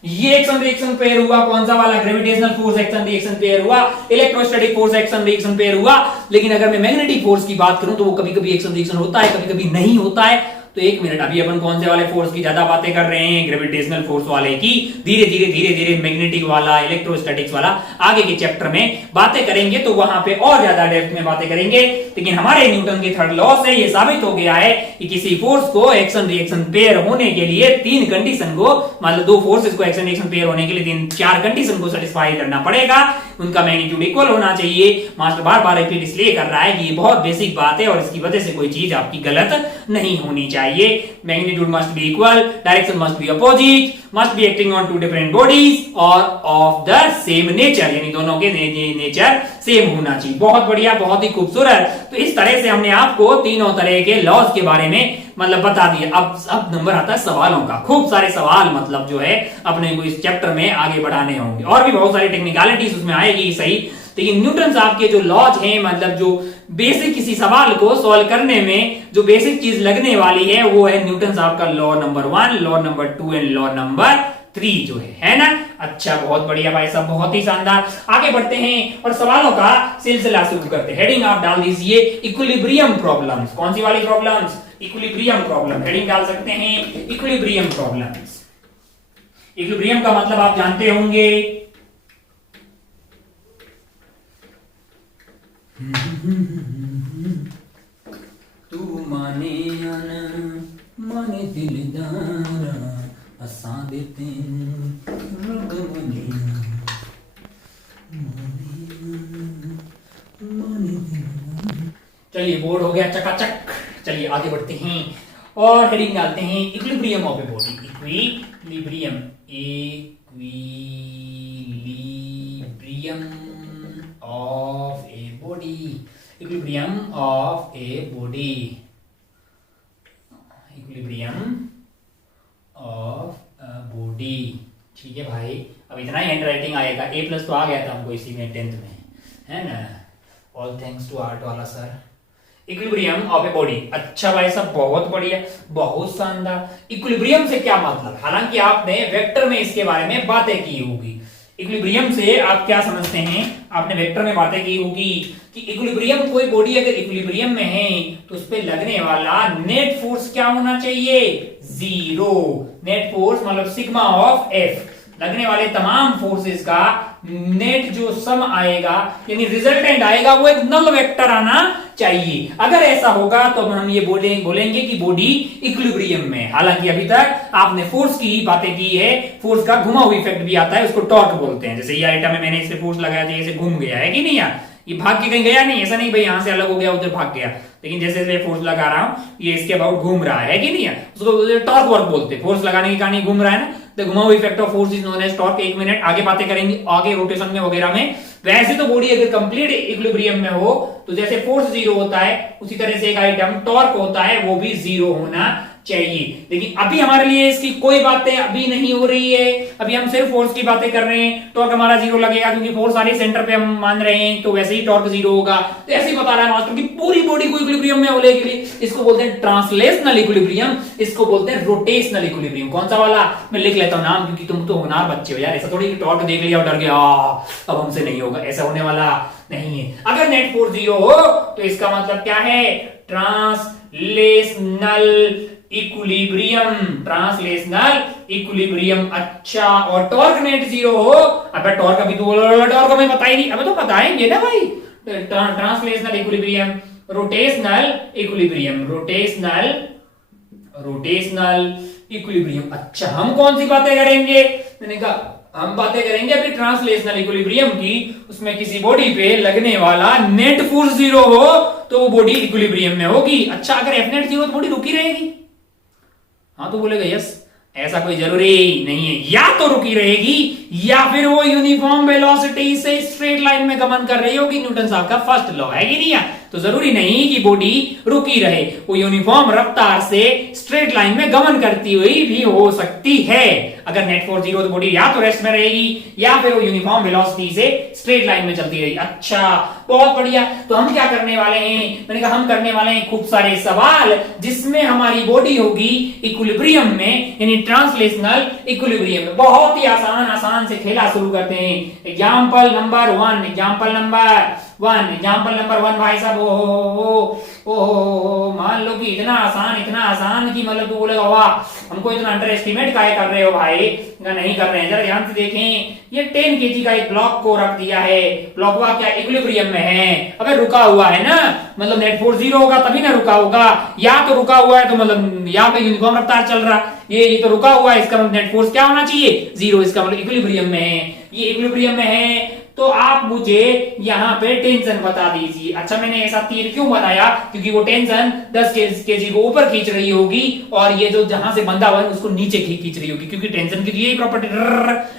ये एक्शन रिएक्शन पेयर हुआ, कौन सा वाला, gravitational force action reaction pair हुआ, electrostatic force action reaction pair हुआ। लेकिन अगर मैं मैग्नेटिक फोर्स की बात करूं तो वो कभी कभी एक्शन रिएक्शन होता है, कभी कभी नहीं होता है। तो एक मिनट, अभी अपन कौन से वाले फोर्स की ज्यादा बातें कर रहे हैं, ग्रेविटेशनल फोर्स वाले की। धीरे धीरे मैग्नेटिक वाला, इलेक्ट्रोस्टैटिक्स वाला आगे के चैप्टर में बातें करेंगे, तो वहां पे और ज्यादा डेप्थ में बातें करेंगे। लेकिन हमारे न्यूटन के थर्ड लॉ से ये साबित हो गया है कि किसी फोर्स को एक्शन रिएक्शन पेयर होने के लिए तीन कंडीशन को, मतलब दो फोर्सेस को एक्शन रिएक्शन पेयर होने के लिए तीन चार कंडीशन को सेटिस्फाई करना पड़ेगा। उनका मैग्नीट्यूड इक्वल होना चाहिए। मास्टर बार बार रिपीट इसलिए कर रहा है कि ये बहुत बेसिक बात है और इसकी वजह से कोई चीज आपकी गलत नहीं होनी चाहिए। Magnitude must be equal, direction must be opposite, must be acting on two different bodies और ऑफ द सेम नेचर, यानी दोनों के नेचर सेम होना चाहिए। बहुत बढ़िया, बहुत ही खूबसूरत। तो इस तरह से हमने आपको तीनों तरह के लॉज के बारे में मतलब बता दिया। अब नंबर आता है सवालों का। खूब सारे सवाल मतलब जो है अपने को इस चैप्टर में आगे बढ़ाने होंगे और भी बहुत सारी टेक्निकलिटीज उसमें आएगी, सही। लेकिन न्यूटन साहब के जो लॉज हैं, मतलब जो बेसिक किसी सवाल को सॉल्व करने में जो बेसिक चीज लगने वाली है वो है न्यूटन साहब का law number 1, law number 2 and law number 3 जो है ना। अच्छा, बहुत बढ़िया भाई साहब, बहुत ही शानदार। आगे बढ़ते हैं और सवालों का सिलसिला शुरू करते हैं। हेडिंग आप डाल दीजिए इक्विलिब्रियम प्रॉब्लम्स। कौन सी वाली प्रॉब्लम्स? Equilibrium problem. हेडिंग डाल सकते हैं इक्विलिब्रियम प्रॉब्लम्स। इक्विलिब्रियम का मतलब आप जानते होंगे, तू माने या न माने दिलदारा असा देते चलिए, बोर्ड हो गया चकाचक। चलिए आगे बढ़ते हैं और हेडिंग डालते हैं equilibrium of a body. Equilibrium, equilibrium of a body, equilibrium of a body, equilibrium of a body. ठीक है भाई, अब इतना ही हैंड राइटिंग आएगा। A+ तो आ गया था हमको इसी में 10th में, है ना। ऑल थैंक्स टू आर्ट वाला sir. Equilibrium of a body. अच्छा भाई साहब, बहुत बढ़िया, बहुत शानदार। इक्विलिब्रियम से क्या मतलब? हालांकि आपने वेक्टर में इसके बारे में बातें की होगी। इक्विलिब्रियम से आप क्या समझते हैं? आपने वेक्टर में बातें की होगी कि इक्विलिब्रियम, कोई बॉडी अगर इक्विलिब्रियम में है तो उस पे लगने वाला नेट फोर्स क्या होना चाहिए? 0। नेट फोर्स मतलब सिग्मा ऑफ F। लगने वाले तमाम फोर्सेस का नेट जो सम आएगा, यानी रिजल्टेंट आएगा, वो एक नल वेक्टर आना चाहिए। अगर ऐसा होगा तो हम ये बोलेंगे कि बॉडी इक्विलिब्रियम में। हालांकि अभी तक आपने फोर्स की बातें की है। फोर्स का घुमाव इफेक्ट भी आता है, उसको टॉर्क बोलते हैं। जैसे ये आइटम है, मैंने इसे फोर्स लगाया था, इसे घूम गया है कि नहीं यार, ये भाग के कहीं गया नहीं, ऐसा नहीं भाई यहां से अलग हो गया उधर भाग गया। लेकिन जैसे मैं फोर्स लगा रहा हूं, ये इसके अबाउट घूम रहा है कि नहीं है, उसको टॉर्क वर्क बोलते हैं। फोर्स लगाने के कारण घूम रहा है ना, द घुमाव effect of force is known as torque. 1 minute आगे बातें करेंगे, आगे रोटेशन में वगैरह में। वैसे तो बॉडी अगर कंप्लीट इक्विलिब्रियम में हो तो जैसे फोर्स 0 होता है, उसी तरह से एक आइटम टॉर्क होता है, वो भी 0 होना चाहिए। लेकिन अभी हमारे लिए इसकी कोई बातें अभी नहीं हो रही है। अभी हम सिर्फ फोर्स की बातें कर रहे हैं। टॉर्क हमारा 0 लगेगा क्योंकि फोर्स सारी सेंटर पे हम मान रहे हैं, तो वैसे ही टॉर्क 0 होगा। तो ऐसे ही बता रहा है मास्टर कि पूरी बॉडी को इक्विलिब्रियम में होने के लिए इसको बोलते हैं ट्रांसलेशनल इक्विलिब्रियम, इसको बोलते हैं रोटेशनल इक्विलिब्रियम। कौन सा वाला? मैं लिख लेता हूं नाम, क्योंकि तुम तो होनहार बच्चे हो यार। ऐसा थोड़ी टॉर्क देख लिया और डर गया अब हमसे नहीं होगा, ऐसा होने वाला नहीं है। अगर नेट फोर्स 0 हो तो इसका मतलब क्या है? Translational equilibrium, translational equilibrium. अच्छा, और टॉर्क नेट 0 हो। अबे टॉर्क अभी तो टॉर्क हमें पता ही नहीं, अबे तो बताएंगे ना भाई। Translational equilibrium, rotational equilibrium, rotational equilibrium. अच्छा, हम कौन सी बातें करेंगे? मैंने कहा हम बातें करेंगे अभी ट्रांसलेशनल इक्विलिब्रियम की। उसमें किसी बॉडी पे लगने वाला नेट फोर्स 0 हो तो वो बॉडी इक्विलिब्रियम में होगी। अच्छा, अगर F नेट 0 तो बॉडी रुकी रहेगी? हाँ तो बोलेगा यस। ऐसा कोई जरूरी नहीं है, या तो रुकी रहेगी या फिर वो यूनिफॉर्म वेलोसिटी से स्ट्रेट लाइन में गमन कर रही होगी। न्यूटन साहब का फर्स्ट लॉ है कि नहीं है? तो जरूरी नहीं कि बॉडी रुकी रहे, वो यूनिफॉर्म रफ्तार से स्ट्रेट लाइन में गमन करती हुई भी हो सकती है। अगर नेट फोर्स जीरो तो बॉडी या तो रेस्ट में रहेगी या फिर वो यूनिफॉर्म वेलोसिटी से स्ट्रेट लाइन में चलती रहेगी। अच्छा, बहुत बढ़िया। तो हम क्या करने वाले हैं, मैंने कहा हम करने वाले हैं खूब सारे सवाल जिसमें हमारी बॉडी होगी इक्विलिब्रियम में, यानी ट्रांसलेशनल इक्विलिब्रियम में। बहुत ही आसान से खेला शुरू करते हैं। Example number one, example number one भाई साहब, ओ मान लो कि इतना आसान कि मतलब तू बोलेगा वाह हमको इतना अंडर एस्टिमेट काहे कर रहे हो भाई, नहीं कर रहे हैं। जरा ध्यान से देखें, ये 10 kg का एक ब्लॉक को रख दिया है, ब्लॉक हुआ क्या इक्विलिब्रियम में है, अगर रुका हुआ है ना, मतलब नेट फोर्स जीरो होगा तभी ना रुका होगा, या तो रुका हुआ है तो मतलब यहाँ पे यूनिफॉर्म रफ्तार चल रहा, ये तो रुका हुआ है, इसका मतलब नेट फोर्स क्या होना चाहिए, जीरो, इसका मतलब इक्विलिब्रियम में है, ये इक्विलिब्रियम में है। तो आप मुझे यहाँ पे टेंशन बता दीजिए। अच्छा, मैंने ऐसा तीर क्यों बनाया, क्योंकि वो टेंशन 10 kg को ऊपर खींच रही होगी और ये जो जहां से बंधा हुआ है उसको नीचे खींच रही होगी, क्योंकि टेंशन की यही प्रॉपर्टी,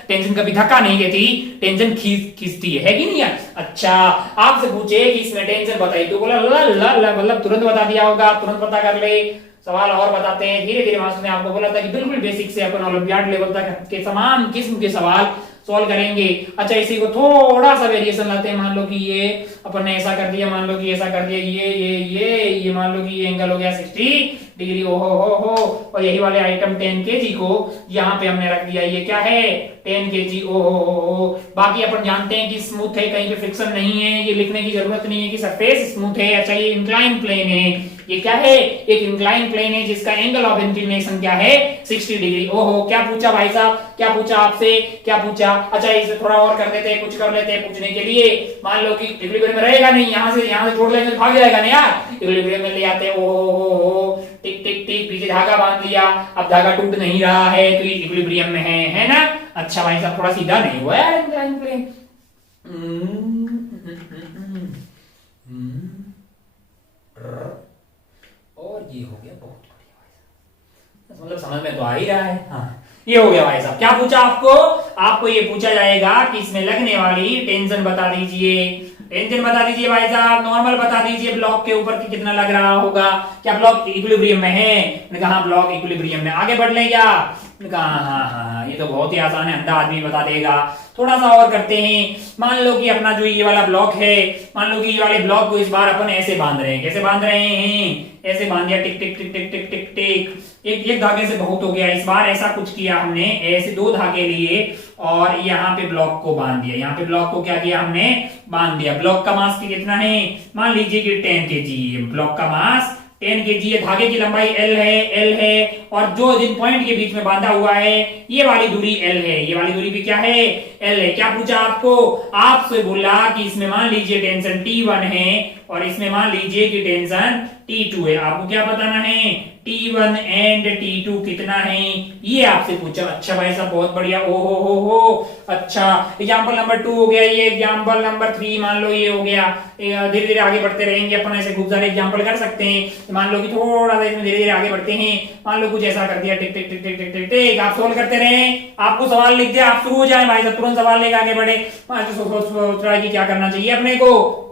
टेंशन कभी धक्का नहीं देती, टेंशन खींचती है कि नहीं यार। अच्छा, आपसे पूछे कि इसमें टेंशन बताइए तो बोला मतलब तुरंत बता दिया होगा, तुरंत पता कर ले। सवाल और बताते हैं धीरे धीरे। मास्टर ने आपको बोला था कि बिल्कुल बेसिक से अपन ओलंपियाड लेवल तक के तमाम किस्म के सवाल सॉल्व करेंगे। अच्छा, इसी को थोड़ा सा वेरिएशन लाते हैं। मान लो कि ये अपन ने ऐसा कर दिया, मान लो कि ऐसा कर दिया, ये मान लो कि ये एंगल हो गया 60 डिग्री, हो और यही वाले आइटम 10 kg को यहाँ पे हमने रख दिया, ये क्या है 10 kg, ओ। बाकी अपन जानते हैं कि स्मूथ है, कहीं पे फ्रिक्शन नहीं है, ये लिखने की जरूरत नहीं है कि सरफेस स्मूथ है। अच्छा, ये इंक्लाइन प्लेन है, ये क्या है एक इंक्लाइन प्लेन है जिसका एंगल ऑफ इंक्लिनेशन क्या है 60 डिग्री। ओहो, क्या पूछा भाई साहब, क्या पूछा आपसे, क्या पूछा। अच्छा, इसे थोड़ा और कर देते हैं, कुछ कर लेते हैं पूछने के लिए। मान लो कि इक्विलिब्रियम में रहेगा नहीं, यहाँ से छोड़ लेंगे भाग जाएगा ना यार, इक्विलिब्रियम में ले आते हैं, ओ टिक टिक टिक, पीछे धागा बांध लिया, अब धागा टूट नहीं रहा है तो इक्विलिब्रियम में है ना। अच्छा भाई साहब, थोड़ा सीधा नहीं हुआ यार इंक्लाइन प्लेन। और ये हो गया बहुत बढ़िया, मतलब समझ में तो आ ही रहा है। हाँ, ये हो गया भाई साहब। क्या पूछा आपको ये पूछा जाएगा कि इसमें लगने वाली टेंशन बता दीजिए, टेंशन बता दीजिए भाई साहब, नॉर्मल बता दीजिए, ब्लॉक के ऊपर की कितना लग रहा होगा, क्या ब्लॉक इक्विलिब्रियम में है। मैंने कहा ब्लॉक इक्विलिब्रियम में, आगे बढ़ ले क्या। मैंने कहा हाँ, ये तो बहुत ही आसान है, अंधा आदमी बता देगा। थोड़ा सा और करते हैं। मान लो कि अपना जो ये वाला ब्लॉक है, मान लो कि ये वाले ब्लॉक को इस बार अपन ऐसे बांध रहे हैं, कैसे बांध रहे हैं, ऐसे बांध दिया, टिक टिक टिक टिक टिक टिक टिक, एक धागे से बहुत हो गया। इस बार ऐसा कुछ किया हमने, ऐसे 2 धागे लिए और यहाँ पे ब्लॉक को बांध दिया, यहाँ पे ब्लॉक को क्या किया हमने, बांध दिया। ब्लॉक का मास कितना है, मान लीजिए कि 10 kg, ब्लॉक का मास 10 kg है, धागे की लंबाई L है और जो जिन पॉइंट के बीच में बांधा हुआ है ये वाली दूरी L है, ये वाली दूरी भी क्या है L है। क्या पूछा आपसे बोला कि इसमें मान लीजिए टेंशन T1 है और इसमें मान लीजिए कि टेंशन T2 है। आपको क्या बताना है, T1 एंड T2 कितना है, ये आपसे पूछा। अच्छा भाई साहब, बहुत बढ़िया, ओ हो। अच्छा, एग्जांपल नंबर 2 हो गया, ये एग्जांपल नंबर 3 मान लो ये हो गया। धीरे धीरे आगे बढ़ते रहेंगे अपन, ऐसे खूब सारे एग्जांपल कर सकते हैं। मान लो कि थोड़ा सा इसमें धीरे धीरे आगे बढ़ते हैं। मान लो कुछ ऐसा कर दिया, टिक टिक टिक टिक टिक टिक टिक, आप सोल्व करते रहे, आपको सवाल लिख दिया, आप शुरू हो जाए भाई साहब, तुरंत सवाल लेकर आगे बढ़े। सोच रहा है कि क्या करना चाहिए अपने को।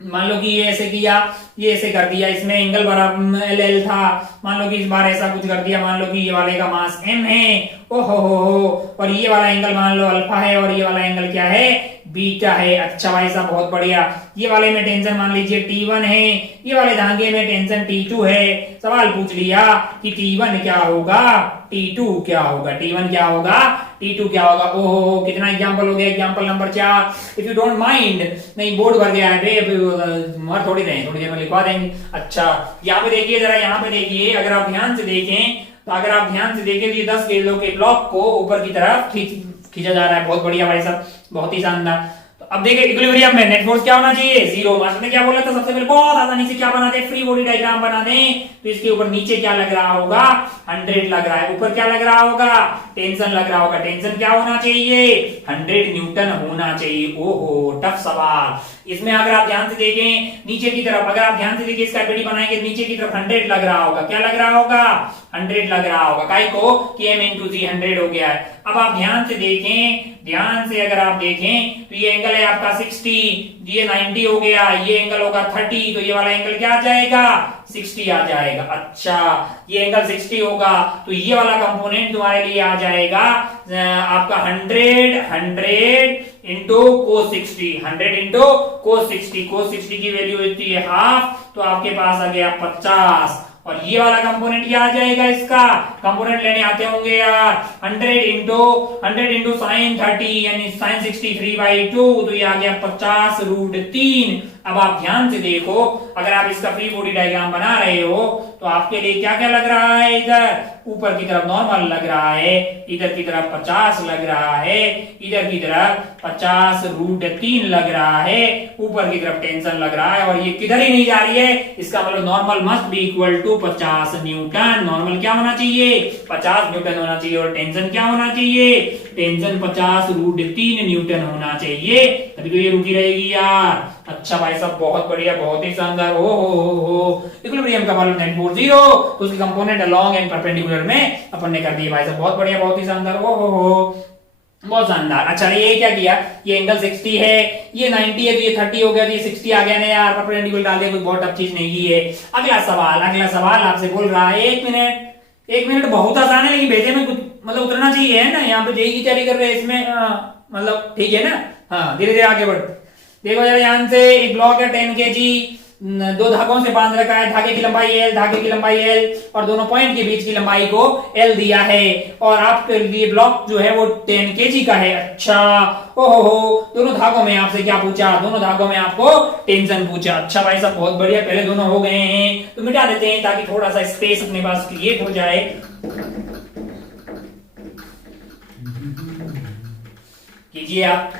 मान लो कि ये ऐसे किया, ये ऐसे कर दिया, इसमें एंगल बराबर L था, मान लो कि इस बार ऐसा कुछ कर दिया, मान लो कि ये वाले का मास M है, ओहो हो, और ये वाला एंगल मान लो अल्फा है और ये वाला एंगल क्या है, बीटा है। अच्छा भाई साहब, बहुत बढ़िया। ये वाले में टेंशन मान लीजिए T1 है, ये वाले धागे में टेंशन T2 है। सवाल पूछ लिया कि T1 क्या होगा, T2 क्या होगा, T1 क्या होगा, T2 क्या होगा। ओहो, कितना एग्जांपल हो गया, example number 4। If you don't mind, नहीं बोर्ड भर गया है, मर थोड़ी रहे, थोड़ी देर में लिखवा देंगे। अच्छा, यहाँ पे देखिए, जरा यहाँ पे देखिए, अगर आप ध्यान से देखें तो अगर आप ध्यान से देखें तो ये 10 किलो के ब्लॉक को ऊपर की तरफ खींचा जा रहा है। बहुत बढ़िया भाई साहब, बहुत ही शानदार। तो अब देखिए इक्विलिब्रियम में नेट फोर्स क्या होना चाहिए, 0। मास्टर ने क्या बोला था, सबसे पहले बहुत आसानी से क्या बना दे, फ्री बॉडी डायग्राम बना दें। तो इसके ऊपर नीचे क्या लग रहा होगा, 100 लग रहा है, ऊपर क्या लग रहा होगा, टेंशन लग रहा होगा। टेंशन क्या होना चाहिए, 100 न्यूटन होना चाहिए। ओहो, टफ सवाल, इसमें अगर आप ध्यान से देखें नीचे की तरफ, अगर आप ध्यान से देखिए इसका एबीडी बनाएंगे नीचे की तरफ 100 लग रहा होगा। क्या लग रहा होगा? 100 लग रहा होगा। काई को कि m इंटू जी 100 हो गया है। अब आप ध्यान से देखें, ध्यान से अगर आप देखें तो ये एंगल है आपका 60, ये 90 हो गया, ये एंगल होगा 30, तो ये वाला एंगल क्या आ जाएगा? 60 आ जाएगा। अच्छा, ये एंगल 60 होगा तो ये वाला कंपोनेंट तुम्हारे लिए आ जाएगा आपका 100 इंटू कोस 60, 100 इंटू कोस 60, कोस 60 की वैल्यू होती है हाफ, तो आपके पास आ गया 50। और ये वाला कंपोनेंट क्या आ जाएगा? इसका कंपोनेंट लेने आते होंगे यार, 100 इंटू साइन 30 यानी साइन 63/2, तो ये आ गया 50√3। अब आप ध्यान से देखो, अगर आप इसका फ्री बॉडी डायग्राम बना रहे हो तो आपके लिए क्या क्या लग रहा है? इधर ऊपर की तरफ नॉर्मल लग रहा है, इधर की तरफ 50 लग रहा है, इधर की तरफ 50√3 लग रहा है, ऊपर की तरफ टेंशन लग रहा है, और ये किधर ही नहीं जा रही है। इसका मतलब normal must be equal to 50 newton. Normal क्या होना चाहिए? 50 न्यूटन होना चाहिए, और टेंशन क्या होना चाहिए? टेंशन 50√3 न्यूटन होना चाहिए, तभी तो ये रुकी रहेगी यार। अच्छा भाई साहब, बहुत बढ़िया, बहुत ही शानदार। हो इक्विलिब्रियम का फॉर्मूला 940, तो उसके कंपोनेंट अलोंग एंड परपेंडिकुलर में अपन ने कर दिए भाई साहब। बहुत बढ़िया, बहुत ही शानदार। हो बहुत शानदार। अच्छा, ये क्या किया? ये एंगल 60 है, ये 90 है, तो ये 30 हो गया, तो ये 60 आ गया ना यार। परपेंडिकुलर डाल दिया, कोई बहुत टफ चीज नहीं है। अगला सवाल आपसे बोल रहा है, 1 मिनट बहुत आसान है, लेकिन भेजे में कुछ मतलब उतरना चाहिए है ना। यहाँ पे जेई की तैयारी कर रहे हैं, इसमें मतलब ठीक है ना। हाँ, धीरे धीरे आगे बढ़। देखो जरा ध्यान से, एक ब्लॉक है 10 kg, 2 धागों से बांध रखा है। धागे की लंबाई L, धागे की लंबाई L, और दोनों पॉइंट के बीच की लंबाई को L दिया है, और आपके लिए ब्लॉक जो है वो 10 kg का है। अच्छा, ओहो, दोनों धागों में आपसे क्या पूछा? दोनों धागों में आपको टेंशन पूछा। अच्छा भाई साहब, बहुत बढ़िया, पहले दोनों हो गए हैं तो मिटा देते हैं ताकि थोड़ा सा स्पेस अपने पास क्रिएट हो जाए। कीजिए आप।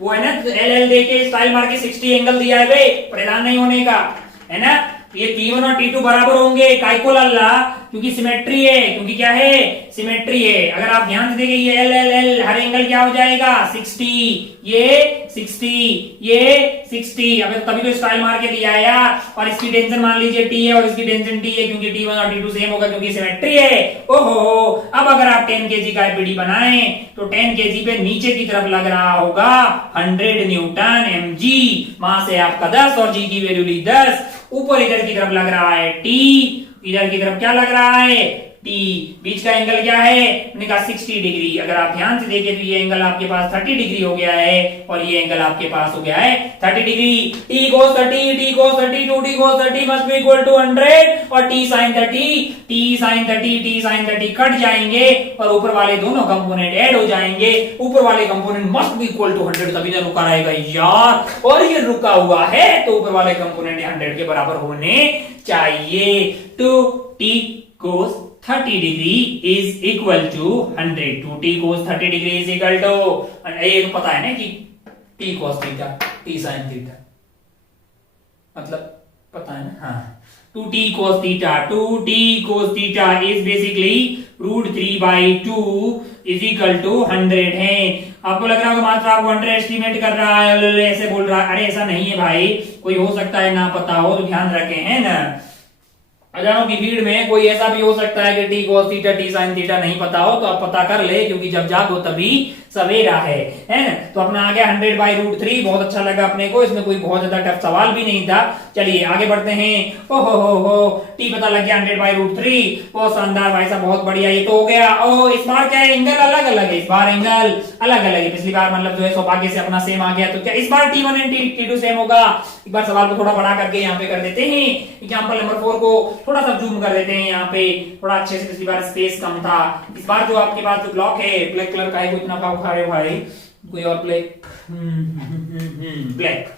वो है ना एल दे के स्टाइल मार के 60 एंगल दिया है बे, परेशान नहीं होने का है ना। ये T1 और T2 बराबर होंगे, काइको लल्ला, क्योंकि सिमेट्री है, क्योंकि क्या है? सिमेट्री है। अगर आप ध्यान से देखिए, ये L हर एंगल क्या हो जाएगा? 60, ये 60, ये 60। अब तभी तो स्टाइल मार के दिया है यार। और इसकी टेंशन मान लीजिए T है, और इसकी टेंशन T है, क्योंकि T1 और T2 सेम होगा, क्योंकि सिमेट्री है। ओहो, अब अगर आप 10 kg का एबीडी बनाएं तो 10 kg पे नीचे की तरफ लग रहा होगा 100 न्यूटन mg। मास है आपका 10 और g की वैल्यू ली 10। ऊपर इधर की तरफ लग रहा है T, इधर की तरफ क्या लग रहा है? T। बीच का एंगल क्या है? मैंने कहा 60 डिग्री। अगर आप ध्यान से देखें तो ये एंगल आपके पास 30 डिग्री हो गया है, और ये एंगल आपके पास हो गया है 30 degree. T cos 30, T cos 30, 2T cos 30 must be equal to 100, और T sin 30, T sin 30, T sin 30 cut जाएंगे, और ऊपर वाले दोनों कंपोनेंट ऐड हो जाएंगे। ऊपर वाले component must be equal to 100, तभी ना रुका रहेगा यार। और ये रुका हुआ है तो ऊपर वाले कंपोनेंट 100 के बराबर होने चाहिए। तो T cos 30 degree is equal to 100, 2T cos 30 degree is equal to, ये तो पता है ना कि T cos theta, T sin theta, मतलब पता है ना। हाँ, 2T cos theta is basically √3/2 is equal to 100 है। आपको लग रहा होगा मात्र आपको अंडर एस्टिमेट कर रहा है, ऐसे बोल रहा है। अरे ऐसा नहीं है भाई, कोई हो सकता है ना पता हो, तो ध्यान रखें है ना। अजानों की भीड़ में कोई ऐसा भी हो सकता है कि T cos theta, T sin theta नहीं पता हो, तो आप पता कर ले, क्योंकि जब जागो तभी सवेरा है ना। तो अपना आ गया 100/√3। बहुत अच्छा लगा अपने को, इसमें कोई बहुत ज्यादा टफ सवाल भी नहीं था। चलिए आगे बढ़ते हैं। हो T पता लग गया 100/√3। बहुत शानदार भाई साहब, बहुत बढ़िया। ये तो हो गया। ओह, इस बार क्या है? एंगल अलग अलग है, इस बार एंगल अलग अलग है। पिछली बार मतलब जो है सौभाग्य से अपना सेम आ गया, तो क्या इस बार T1 एंड T2 सेम होगा? एक बार सवाल को थोड़ा बड़ा करके यहाँ पे कर देते हैं। एग्जाम्पल नंबर 4 को थोड़ा सा जूम कर देते हैं, यहाँ पे थोड़ा अच्छे से। पिछली बार स्पेस कम था। इस बार जो आपके पास जो ब्लॉक है ब्लैक कलर का है, वो इतना भाव खा रहे भाई, कोई और ब्लैक ब्लैक।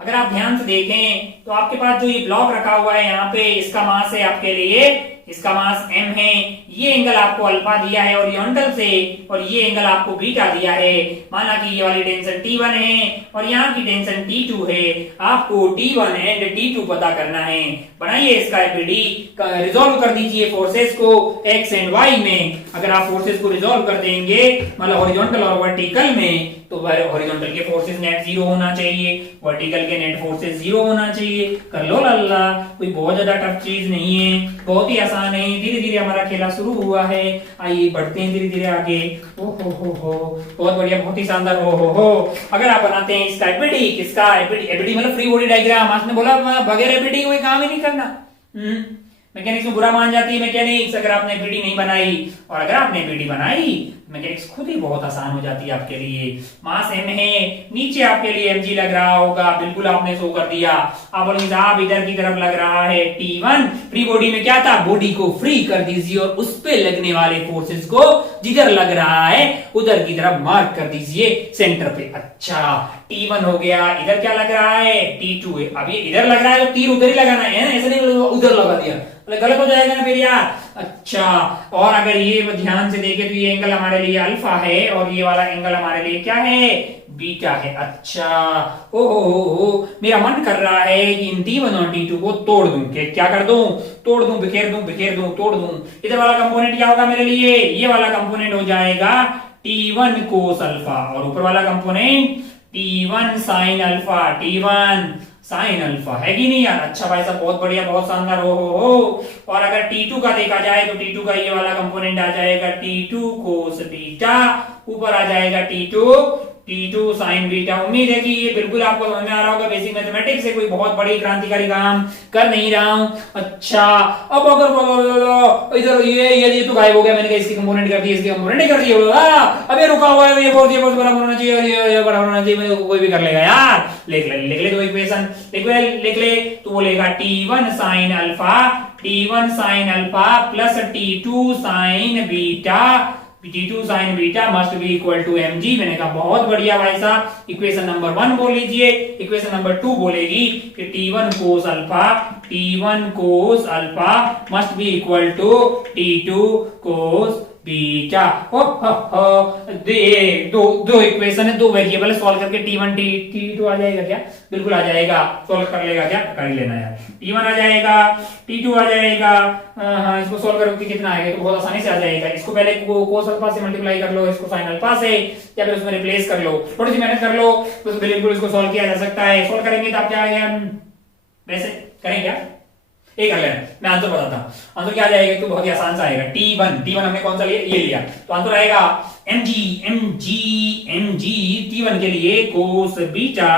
अगर आप ध्यान से देखें तो आपके पास जो ये ब्लॉक रखा हुआ है यहाँ पे, इसका मास है आपके लिए, इसका मास m है। ये एंगल आपको अल्फा दिया है हॉरिजॉन्टल से, और ये एंगल आपको बीटा दिया है। माना कि ये वाली टेंशन T1 है और यहाँ की टेंशन T2 है। आपको T1 एंड T2 पता करना है। बनाइए इसका एबीडी, रिजॉल्व कर दीजिए फोर्सेस को x एंड y में। अगर आप फोर्सेस को रिजॉल्व कर देंगे मतलब हॉरिजॉन्टल और वर्टिकल में, तो हॉरिजॉन्टल के फोर्सेस नेट जीरो होना चाहिए, वर्टिकल के नेट फोर्सेस जीरो होना चाहिए। कर लो लल्ला, कोई बहुत ज्यादा टफ चीज नहीं है, बहुत ही आसान है। धीरे धीरे हमारा खेला शुरू हुआ है, आइए बढ़ते हैं धीरे धीरे आगे। ओ हो बहुत बढ़िया, बहुत ही शानदार। हो अगर आप बनाते हैं इसका एपीडी, किसका एपीडी मतलब फ्री बॉडी डायग्राम, आपने बोला बगैर एपीडी कोई काम ही नहीं करना। मैकेनिक्स में बुरा मान जाती है मैकेनिक्स अगर आपने एपीडी नहीं बनाई, और अगर आपने एपीडी बनाई मैकेनिक्स खुद ही बहुत आसान हो जाती है आपके लिए। मास एम है, नीचे आपके लिए mg लग रहा होगा, बिल्कुल आपने शो कर दिया। आप बोलेंगे साहब इधर की तरफ लग रहा है T1, फ्री बॉडी में क्या था, बॉडी को फ्री कर दीजिए और उस पे लगने वाले फोर्सेस को जिधर लग रहा है उधर की तरफ मार्क कर दीजिए सेंटर पे। अच्छा T1 हो गया, इधर क्या लग रहा है, T2 है। अब ये इधर लग रहा है तो तीर उधर ही लगाना है, ऐसा नहीं उधर लगा दिया, गलत हो जाएगा ना फिर यार। अच्छा, और अगर ये ध्यान से देखें तो ये एंगल हमारे लिए अल्फा है और ये वाला एंगल हमारे लिए क्या है, बीटा है। अच्छा ओ मेरा मन कर रहा है कि इन T1 और T2 को तोड़ दूं, क्या कर दूं, तोड़ दूं, बिखेर दूं, तोड़ दूं। इधर वाला कंपोनेंट क्या होगा मेरे लिए, ये वाला कंपोनेंट हो जाएगा T1 कोस अल्फा, और ऊपर वाला component T1 sine alpha, T1 sine alpha, है कि नहीं यार। अच्छा भाई साहब, बहुत बढ़िया, बहुत शानदार। हो और अगर T2 का देखा जाए तो T2 का ये वाला कंपोनेंट आ जाएगा T2 कोस बीटा, ऊपर आ जाएगा T2 साइन बीटा। उम्मीद है कि ये बिल्कुल आपको समझ में आ रहा होगा। बेसिक मैथमेटिक्स से कोई बहुत बड़ी क्रांतिकारी काम कर नहीं रहा हूं। अच्छा, अब अगर इधर ये तो गायब हो गया, मैंने कहा इसकी कंपोनेंट कर दी, इसकी कंपोनेंट कर दी। अबे रुका हुआ है, ये फोर्स बराबर होना चाहिए, ये बराबर होना चाहिए, मैंने कोई भी कर लेगा यार। लिख ले तो इक्वेशन लिख ले, तो बोलेगा T1 sine alpha plus T2 sine beta, T2 sine beta must be equal to mg। मैंने कहा बहुत बढ़िया भाई साहब, इक्वेशन नंबर 1 बोल लीजिए। इक्वेशन नंबर 2 बोलेगी कि T1 cos alpha must be equal to T2 cos beta. दो इक्वेशन है, दो वेरिएबल सॉल्व करके T1 T2 आ जाएगा क्या, बिल्कुल आ जाएगा। सॉल्व कर लेगा क्या, कर ही लेना यार। T1 आ जाएगा, T2 आ जाएगा। हाँ, इसको सॉल्व करोगे कितना आएगा, तो बहुत आसानी से आ जाएगा। इसको पहले कोस अल्फा से मल्टीप्लाई कर लो, इसको साइन अल्फा से, या फिर उसमें रिप्लेस कर लो, थोड़ी सी मेहनत कर लो तो बिल्कुल इसको सॉल्व किया जा सकता है। सॉल्व करेंगे तो आप क्या आएगा, वैसे करें क्या, एक कर लेना, मैं आंसर बताता हूं। आंसर क्या आ जाएगा, तो बहुत ही आसान सा आएगा। T1 हमने कौन सा लिया, ये लिया, तो आंसर आएगा mg T1 के लिए cos beta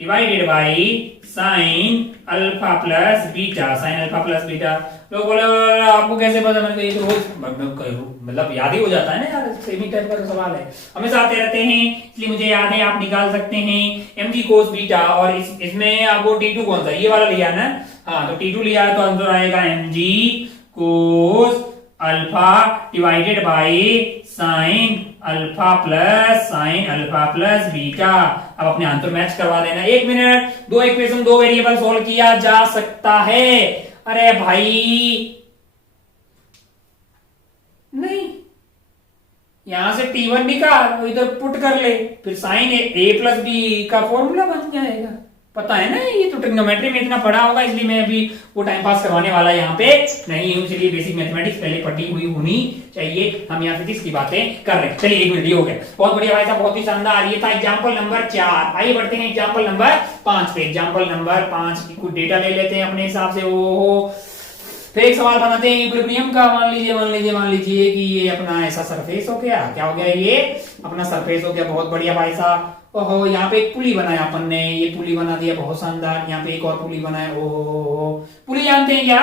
divided by sine alpha plus beta. लोग बोले आपको कैसे पता, मैंने ये तो रोज मतलब याद ही हो जाता है ना यार, सेमी टाइप का सवाल है, हमेशा आते रहते हैं, इसलिए मुझे याद है, आप निकाल सकते हैं mg कोस बीटा। और इसमें आपको T2 कौन सा, ये वाला लिया ना, हाँ तो T2 लिया है, तो आंसर आएगा mg cos alpha divided by sine alpha plus beta. अब अपने आंसर मैच करवा देना। 1 मिनट, दो इक्वेशन, दो वेरिएबल सोल्व किया जा सकता है। अरे भाई नहीं, यहां से T1 निकाल, इधर पुट कर ले, फिर साइन A प्लस बी का फॉर्मूला बन जाएगा। पता है ना, ये तो ट्रिग्नोमेट्री में इतना पढ़ा होगा, इसलिए मैं अभी वो टाइम पास करवाने वाला यहाँ पे नहीं हूँ। इसलिए बेसिक मैथमेटिक्स पहले पढ़ी हुई होनी चाहिए, हम यहाँ फिजिक्स की बातें कर रहे हैं। चलिए 1 मिनट हो गया, बहुत बढ़िया भाई साहब, बहुत ही शानदार। ये था एग्जाम्पल नंबर 4। आइए बढ़ते हैं एग्जाम्पल नंबर 5 पे। एग्जाम्पल नंबर 5 की कुछ डेटा ले लेते हैं अपने हिसाब से। फिर एक सवाल बनाते हैं इक्विलिब्रियम का। मान लीजिए कि ये अपना ऐसा सरफेस हो गया, क्या हो गया, ये अपना सरफेस हो गया, बहुत बढ़िया भाई साहब। ओहो, यहाँ पे एक पुली बनाया अपन ने, ये पुली बना दिया, बहुत शानदार। यहाँ पे एक और पुली बनाया। ओहो, पुली जानते हैं क्या,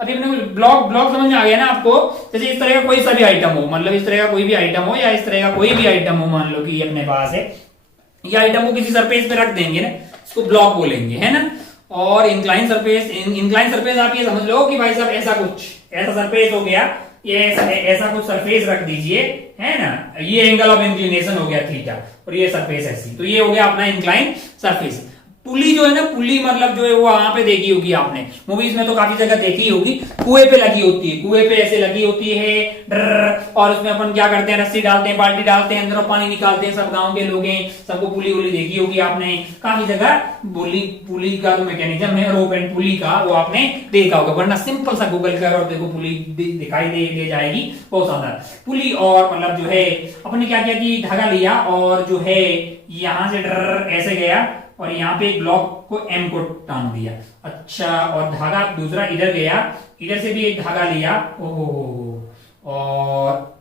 अभी अपने ब्लॉक समझ में आ गया ना आपको। जैसे इस तरह का कोई सा भी आइटम हो, मतलब इस तरह का कोई भी आइटम हो, या इस तरह का कोई भी आइटम हो, मान लो कि ये अपने पास है, ये आइटम को किसी सरफेस पे रख देंगे ना, इसको ब्लॉक बोलेंगे, है ना। और इंक्लाइन सरफेस आप ये समझ लो कि भाई साहब ऐसा सरफेस हो गया, ये ऐसा कुछ सरफेस रख दीजिए, है ना। ये एंगल ऑफ इंक्लिनेशन हो गया थीटा, और ये सरफेस ऐसी, तो ये हो गया अपना इंक्लाइन सरफेस। पुली जो है ना, पुली मतलब जो है वो वहां पे देखी होगी आपने, मूवीज में तो काफी जगह देखी होगी, कुएं पे लगी होती है, कुएं पे ऐसे लगी होती है और उसमें अपन क्या करते हैं, रस्सी डालते हैं, बाल्टी डालते हैं, अंदर पानी निकालते हैं, सब गांव के लोग हैं, सबको पुली उली देखी होगी आपने, काफी जगह पुली, पुली का जो मैकेनिज्म है रोप एंड पुली का वो आपने देखा होगा, वरना सिंपल सा गूगल कर और देखो पुली दिखाई दे जाएगी, बहुत शानदार पुली। और मतलब जो है अपने क्या किया कि धागा लिया और जो है यहां से ऐसे गया और यहाँ पे ब्लॉक को एम को टान दिया, अच्छा, और धागा दूसरा इधर गया, इधर से भी एक धागा लिया, ओहो, और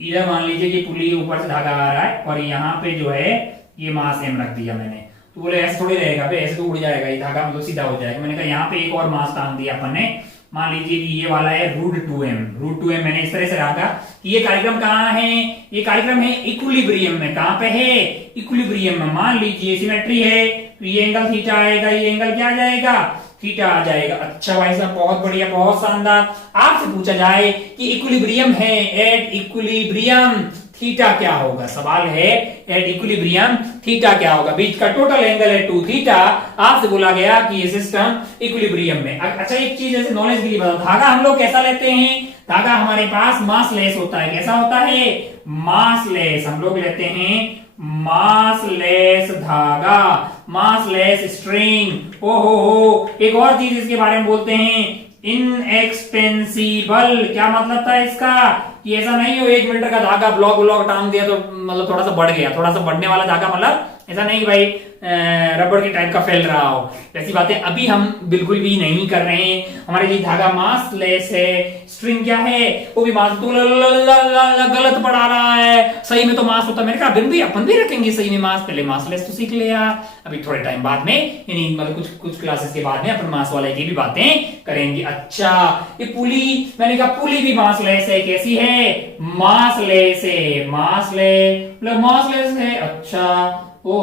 इधर मान लीजिए कि पुली ऊपर से धागा आ रहा है और यहाँ पे जो है ये मास एम रख दिया मैंने, तो बोले ऐसे थोड़ी रहेगा भाई, ऐसे तो उड़ जाएगा ये धागा, मतलब सीधा हो जाएगा, मैंने कहा यहाँ पे एक और मास टान दिया अपन ने, मान लीजिए कि ये वाला है √2m, √2m मैंने इस तरह से रखा कि ये कार्यक्रम कहाँ है, ये कार्यक्रम है इक्विलिब्रियम में, कहाँ पे है, इक्विलिब्रियम में, मान लीजिए सिमेट्री है तो ये एंगल थीटा आएगा, ये एंगल क्या आ जाएगा, थीटा आ जाएगा। अच्छा भाई साहब बहुत बढ़िया, बहुत शानदार। आपसे पूछा जाए कि इक्विलिब्रियम है, एट इक्विलिब्रियम थीटा क्या होगा, सवाल है एट इक्विलिब्रियम थीटा क्या होगा, बीच का टोटल एंगल है 2 थीटा, आपसे बोला गया कि ये सिस्टम इक्विलिब्रियम में। अच्छा एक चीज ऐसे नॉलेज के लिए बताओ, धागा हम लोग कैसा लेते हैं, धागा हमारे पास मासलेस होता है, कैसा होता है, मासलेस, हम लोग लेते हैं मासलेस धागा, मासलेस स्ट्रिंग। ओहो, एक और चीज इसके बारे में बोलते हैं इनएक्सपेंसिबल, क्या मतलब था इसका, कि ऐसा नहीं हो 1 मीटर का धागा ब्लॉक टांग दिया तो मतलब थोड़ा सा बढ़ गया, थोड़ा सा बढ़ने वाला धागा, मतलब ऐसा नहीं भाई रबड़ के टाइप का फैल रहा हो, ऐसी बातें अभी हम बिल्कुल भी नहीं कर रहे हैं। हमारे लिए धागा मासलेस है, स्ट्रिंग क्या है, वो भी मास, तो गलत पढ़ा रहा है, सही में तो मास होता है, मैंने कहा भी अपन भी रखेंगे सही में मास, पहले मासलेस तो सीख ले यार, अभी थोड़े टाइम बाद में, यानी मतलब कुछ क्लासेस के बाद में अपन मास वाले की भी बातें करेंगे। अच्छा ये पुली, मैंने कहा पुली भी मासलेस है, कैसी है, मासलेस है, मासलेस है, अच्छा ओ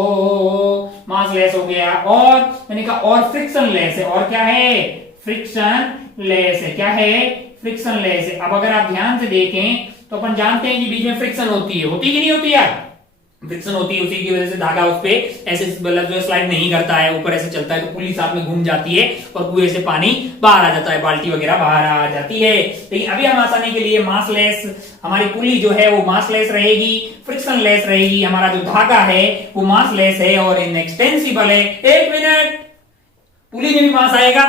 मासलेस हो गया। और मैंने कहा और फ्रिक्शन लेस है, और क्या है, फ्रिक्शन लेस है, क्या है, फ्रिक्शन लेस है। अब अगर आप ध्यान से देखें तो अपन जानते हैं कि बीच में फ्रिक्शन होती है, होती कि नहीं होती यार, फ्रिक्शन होती है, उसी की वजह से धागा उस पे ऐसे मतलब जो स्लाइड नहीं करता है, ऊपर ऐसे चलता है तो पुली साथ में घूम जाती है और कुएं से पानी बाहर आ जाता है, बाल्टी वगैरह बाहर आ जाती है। लेकिन अभी हम आसानी के लिए मासलेस, हमारी पुली जो है वो मासलेस रहेगी, फ्रिक्शन लेस रहेगी, हमारा जो धागा है वो मासलेस है और इनएक्सटेंसिबल है। एक मिनट, पुली में भी मास आएगा,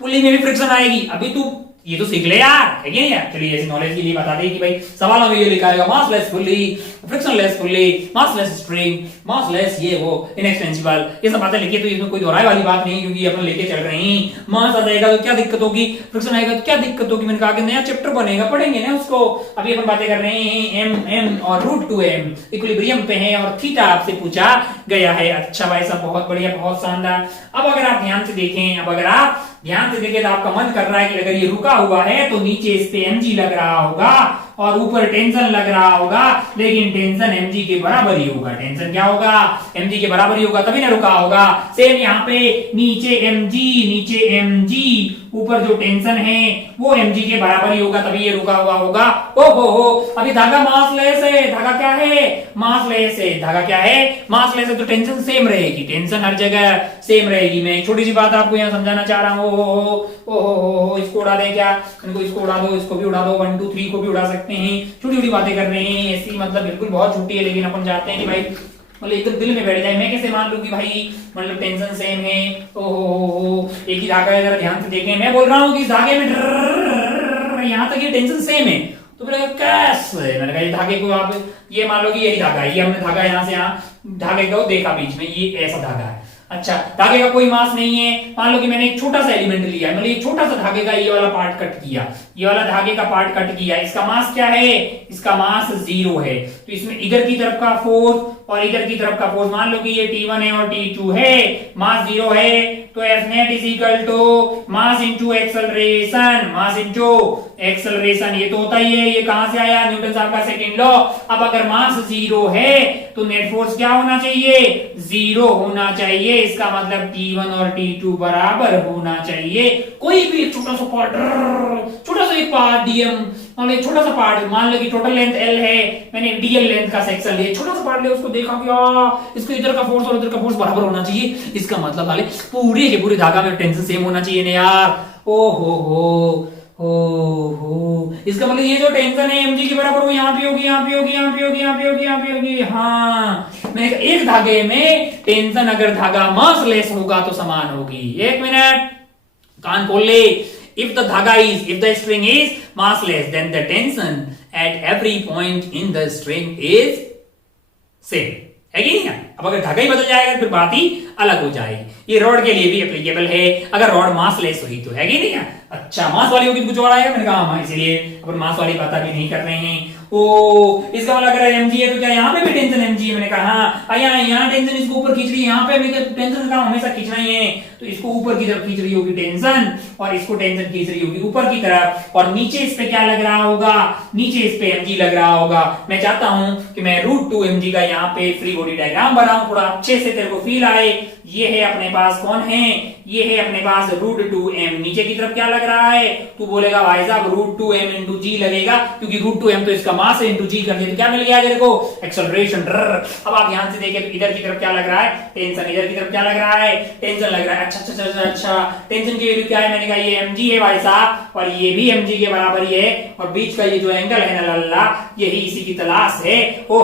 पुली में भी फ्रिक्शन आएगी, अभी तू ये तो सीख ले यार, है कि नहीं यार। चलिए ऐसी नॉलेज के लिए बता दें कि भाई सवालों में ये लिखा है मासलेस पुली, फ्रिक्शनलेस पुली, मासलेस स्ट्रिंग, मासलेस ये वो, इनएक्सपेंसिबल, ये सब बातें लिखी, तो इसमें कोई दोहराए वाली बात नहीं, क्योंकि अपन लेके चल रहे हैं। मास आ जाएगा तो क्या दिक्कत होगी, फ्रिक्शन आएगा तो क्या दिक्कत होगी, मैंने कहा कि नया चैप्टर बनेगा, पढ़ेंगे ना उसको। अभी अपन बातें कर रहे हैं एम और √2m इक्विलिब्रियम पे है और थीटा आपसे पूछा गया है। अच्छा भाई साहब बहुत बढ़िया, बहुत शानदार। अब अगर आप ध्यान से देखें, अब अगर आप ध्यान से देखें तो आपका मन कर रहा है कि अगर ये रुका हुआ है तो नीचे इस पे mg लग रहा होगा और ऊपर टेंशन लग रहा होगा, लेकिन टेंशन mg के बराबर ही होगा, टेंशन क्या होगा, mg के बराबर ही होगा, तभी ना रुका होगा। सेम यहाँ पे नीचे mg, ऊपर जो टेंशन है वो mg के बराबर ही होगा, तभी ये रुका हुआ होगा। हो अभी धागा मासलेस है, धागा क्या है, मासलेस है, धागा क्या है, मासलेस है, तो टेंशन सेम रहेगी, टेंशन हर जगह सेम रहेगी। मैं एक छोटी सी बात आपको यहाँ समझाना चाह रहा हूँ। ओ इसको उड़ा दें क्या, इनको इसको उड़ा दो, इसको भी उड़ा दो, 1 2 3 को भी उड़ा सकते हैं, छोटी छोटी बातें कर रहे हैं ऐसी, मतलब बिल्कुल बहुत छोटी है, लेकिन अपन चाहते हैं कि भाई मतलब एकदम दिल में बैठ जाए। मैं कैसे मान लूं कि भाई मतलब टेंशन सेम है, ओहो एक ही धागा है, जरा ध्यान से देखें, मैं बोल रहा हूँ कि इस धागे में यहाँ तक ये टेंशन सेम है, तो मैंने कहा कैसे, मैंने कहा ये धागे को आप ये मान लो कि यही धागा है, ये हमने धागा यहाँ से यहाँ धागे को देखा बीच में, ये ऐसा धागा है। अच्छा धागे का कोई मास नहीं है, मान लो कि मैंने एक छोटा सा एलिमेंट लिया, मतलब एक छोटा सा धागे का ये वाला पार्ट कट किया, ये वाला धागे का पार्ट कट किया, इसका मास क्या है, इसका मास 0 है, तो इसमें इधर की तरफ का फोर्स और इधर की तरफ का फोर्स, मान लो कि ये T1 है और T2 है, मास 0 है, तो F net is equal to mass into acceleration, mass into acceleration, ये तो होता ही है, ये कहां से आया, न्यूटन साहब का सेकंड लॉ। अब अगर मास 0 है तो नेट फोर्स क्या होना चाहिए, 0 होना चाहिए, इसका मतलब T1 और T2 बराबर होना चाहिए। कोई भी छोटा सा पार्ट, छोटा सा एक पार्ट डीएम, मान लो एक छोटा सा पार्ट, मान लो कि टोटल लेंथ एल है, मैंने डीएल लेंथ का सेक्शन लिया, छोटा सा पार्ट लिया, उसको देखा कि इसको इधर का फोर्स और इधर का फोर्स बराबर होना चाहिए, इसका मतलब वाले पूरे के पूरे धागा में टेंशन सेम होना चाहिए ना यार। ओ हो, इसका मतलब ये जो टेंशन है mg के बराबर वो यहाँ पे होगी, यहाँ पे होगी, यहाँ पे होगी, यहाँ पे होगी, यहाँ पे होगी। हाँ, मैं एक धागे में टेंशन अगर धागा मासलेस होगा तो समान होगी। एक मिनट, कान खोल ले। if the string is massless, then the tension at every point in the string is same, है कि नहीं? अब अगर धागा ही बदल जाएगा फिर बात ही अलग हो जाएगी। ये रॉड के लिए भी एप्लीकेबल है, अगर रॉड मासलेस हुई तो, है कि नहीं? अच्छा, मास वाली होगी तो कुछ और आएगा, मैंने कहा हाँ, इसलिए अपन मास वाली बात अभी नहीं कर रहे हैं। ओ, इसका मतलब अगर mg है तो क्या यहाँ पे भी टेंशन mg है? मैंने कहा हाँ, यहाँ टेंशन इसको ऊपर खींच रही है, यहाँ पे टेंशन का हमेशा खींचना ही है, तो इसको ऊपर की तरफ खींच रही होगी टेंशन, और इसको टेंशन खींच रही होगी ऊपर की तरफ, और नीचे इस पे क्या लग रहा होगा? नीचे इस पे mg लग रहा होगा। मैं चाहता हूं कि मैं √2mg का यहाँ पे फ्री बॉडी डायग्राम बनाऊं, थोड़ा अच्छे से तेरे को फील आए। ये है अपने पास, कौन है? ये है अपने पास √2m, नीचे की तरफ क्या लग रहा है? तू बोलेगा भाई साहब √2m × g लगेगा, क्योंकि √2m तो इसका मास है, × g कर दिया तो क्या मिल गया तेरे को? एक्सेलरेशन। अब आप ध्यान से देखिए तो इधर की तरफ क्या लग रहा है? टेंशन। इधर की तरफ क्या लग रहा है? टेंशन लग रहा है। अच्छा, टेंशन की वैल्यू क्या है? मैंने कहा ये mg है भाई साहब, और ये भी mg के बराबर ही है, और बीच का ये जो एंगल है ना लल्ला, यही इसी की तलाश है। हो,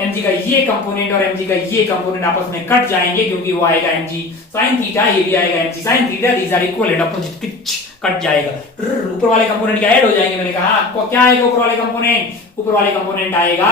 mg का ये कंपोनेंट और mg का ये कंपोनेंट आपस में कट जाएंगे, क्योंकि वो आएगा mg sin थीटा, ये भी आएगा mg sin theta, these are equal and opposite, कट जाएगा। ऊपर वाले कंपोनेंट क्या ऐड हो जाएंगे? मैंने कहा आपको क्या आएगा ऊपर वाले कंपोनेंट? ऊपर वाले कंपोनेंट आएगा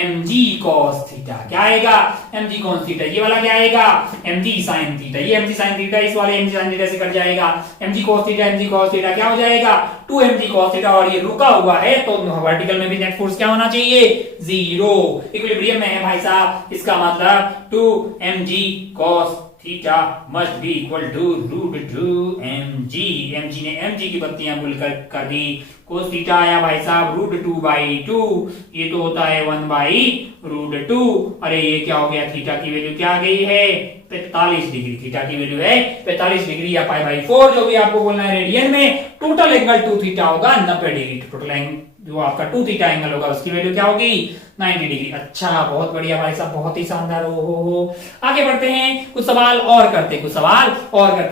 mg cos थीटा। क्या आएगा? mg cos theta. ये वाला क्या आएगा? mg sin theta. ये mg sin थीटा इस वाले mg sin थीटा से कट जाएगा। mg cos थीटा क्या हो जाएगा? 2mg cos थीटा, और ये रुका हुआ है तो वर्टिकल में भी नेट फोर्स क्या होना चाहिए? 0। इक्विलिब्रियम में है भाई साहब, इसका मतलब 2mg cos theta must be equal to √2mg। mg ने mg की बत्तियां गुल कर दी। cos थीटा आया भाई साहब √2/2, ये तो होता है 1/√2। अरे ये क्या हो गया? थीटा की वैल्यू क्या आ गई है? 45 डिग्री। थीटा की वैल्यू है 45 डिग्री या π/4, जो भी आपको बोलना है रेडियन में। टोटल एंगल 2 थीटा होगा 90 डिग्री। टोटल एंगल जो आपका 2 थीटा एंगल होगा उसकी वैल्यू क्या होगी? 90 डिग्री। अच्छा, बहुत बढ़िया भाई साहब, बहुत ही शानदार। हो आगे बढ़ते हैं, कुछ सवाल और करते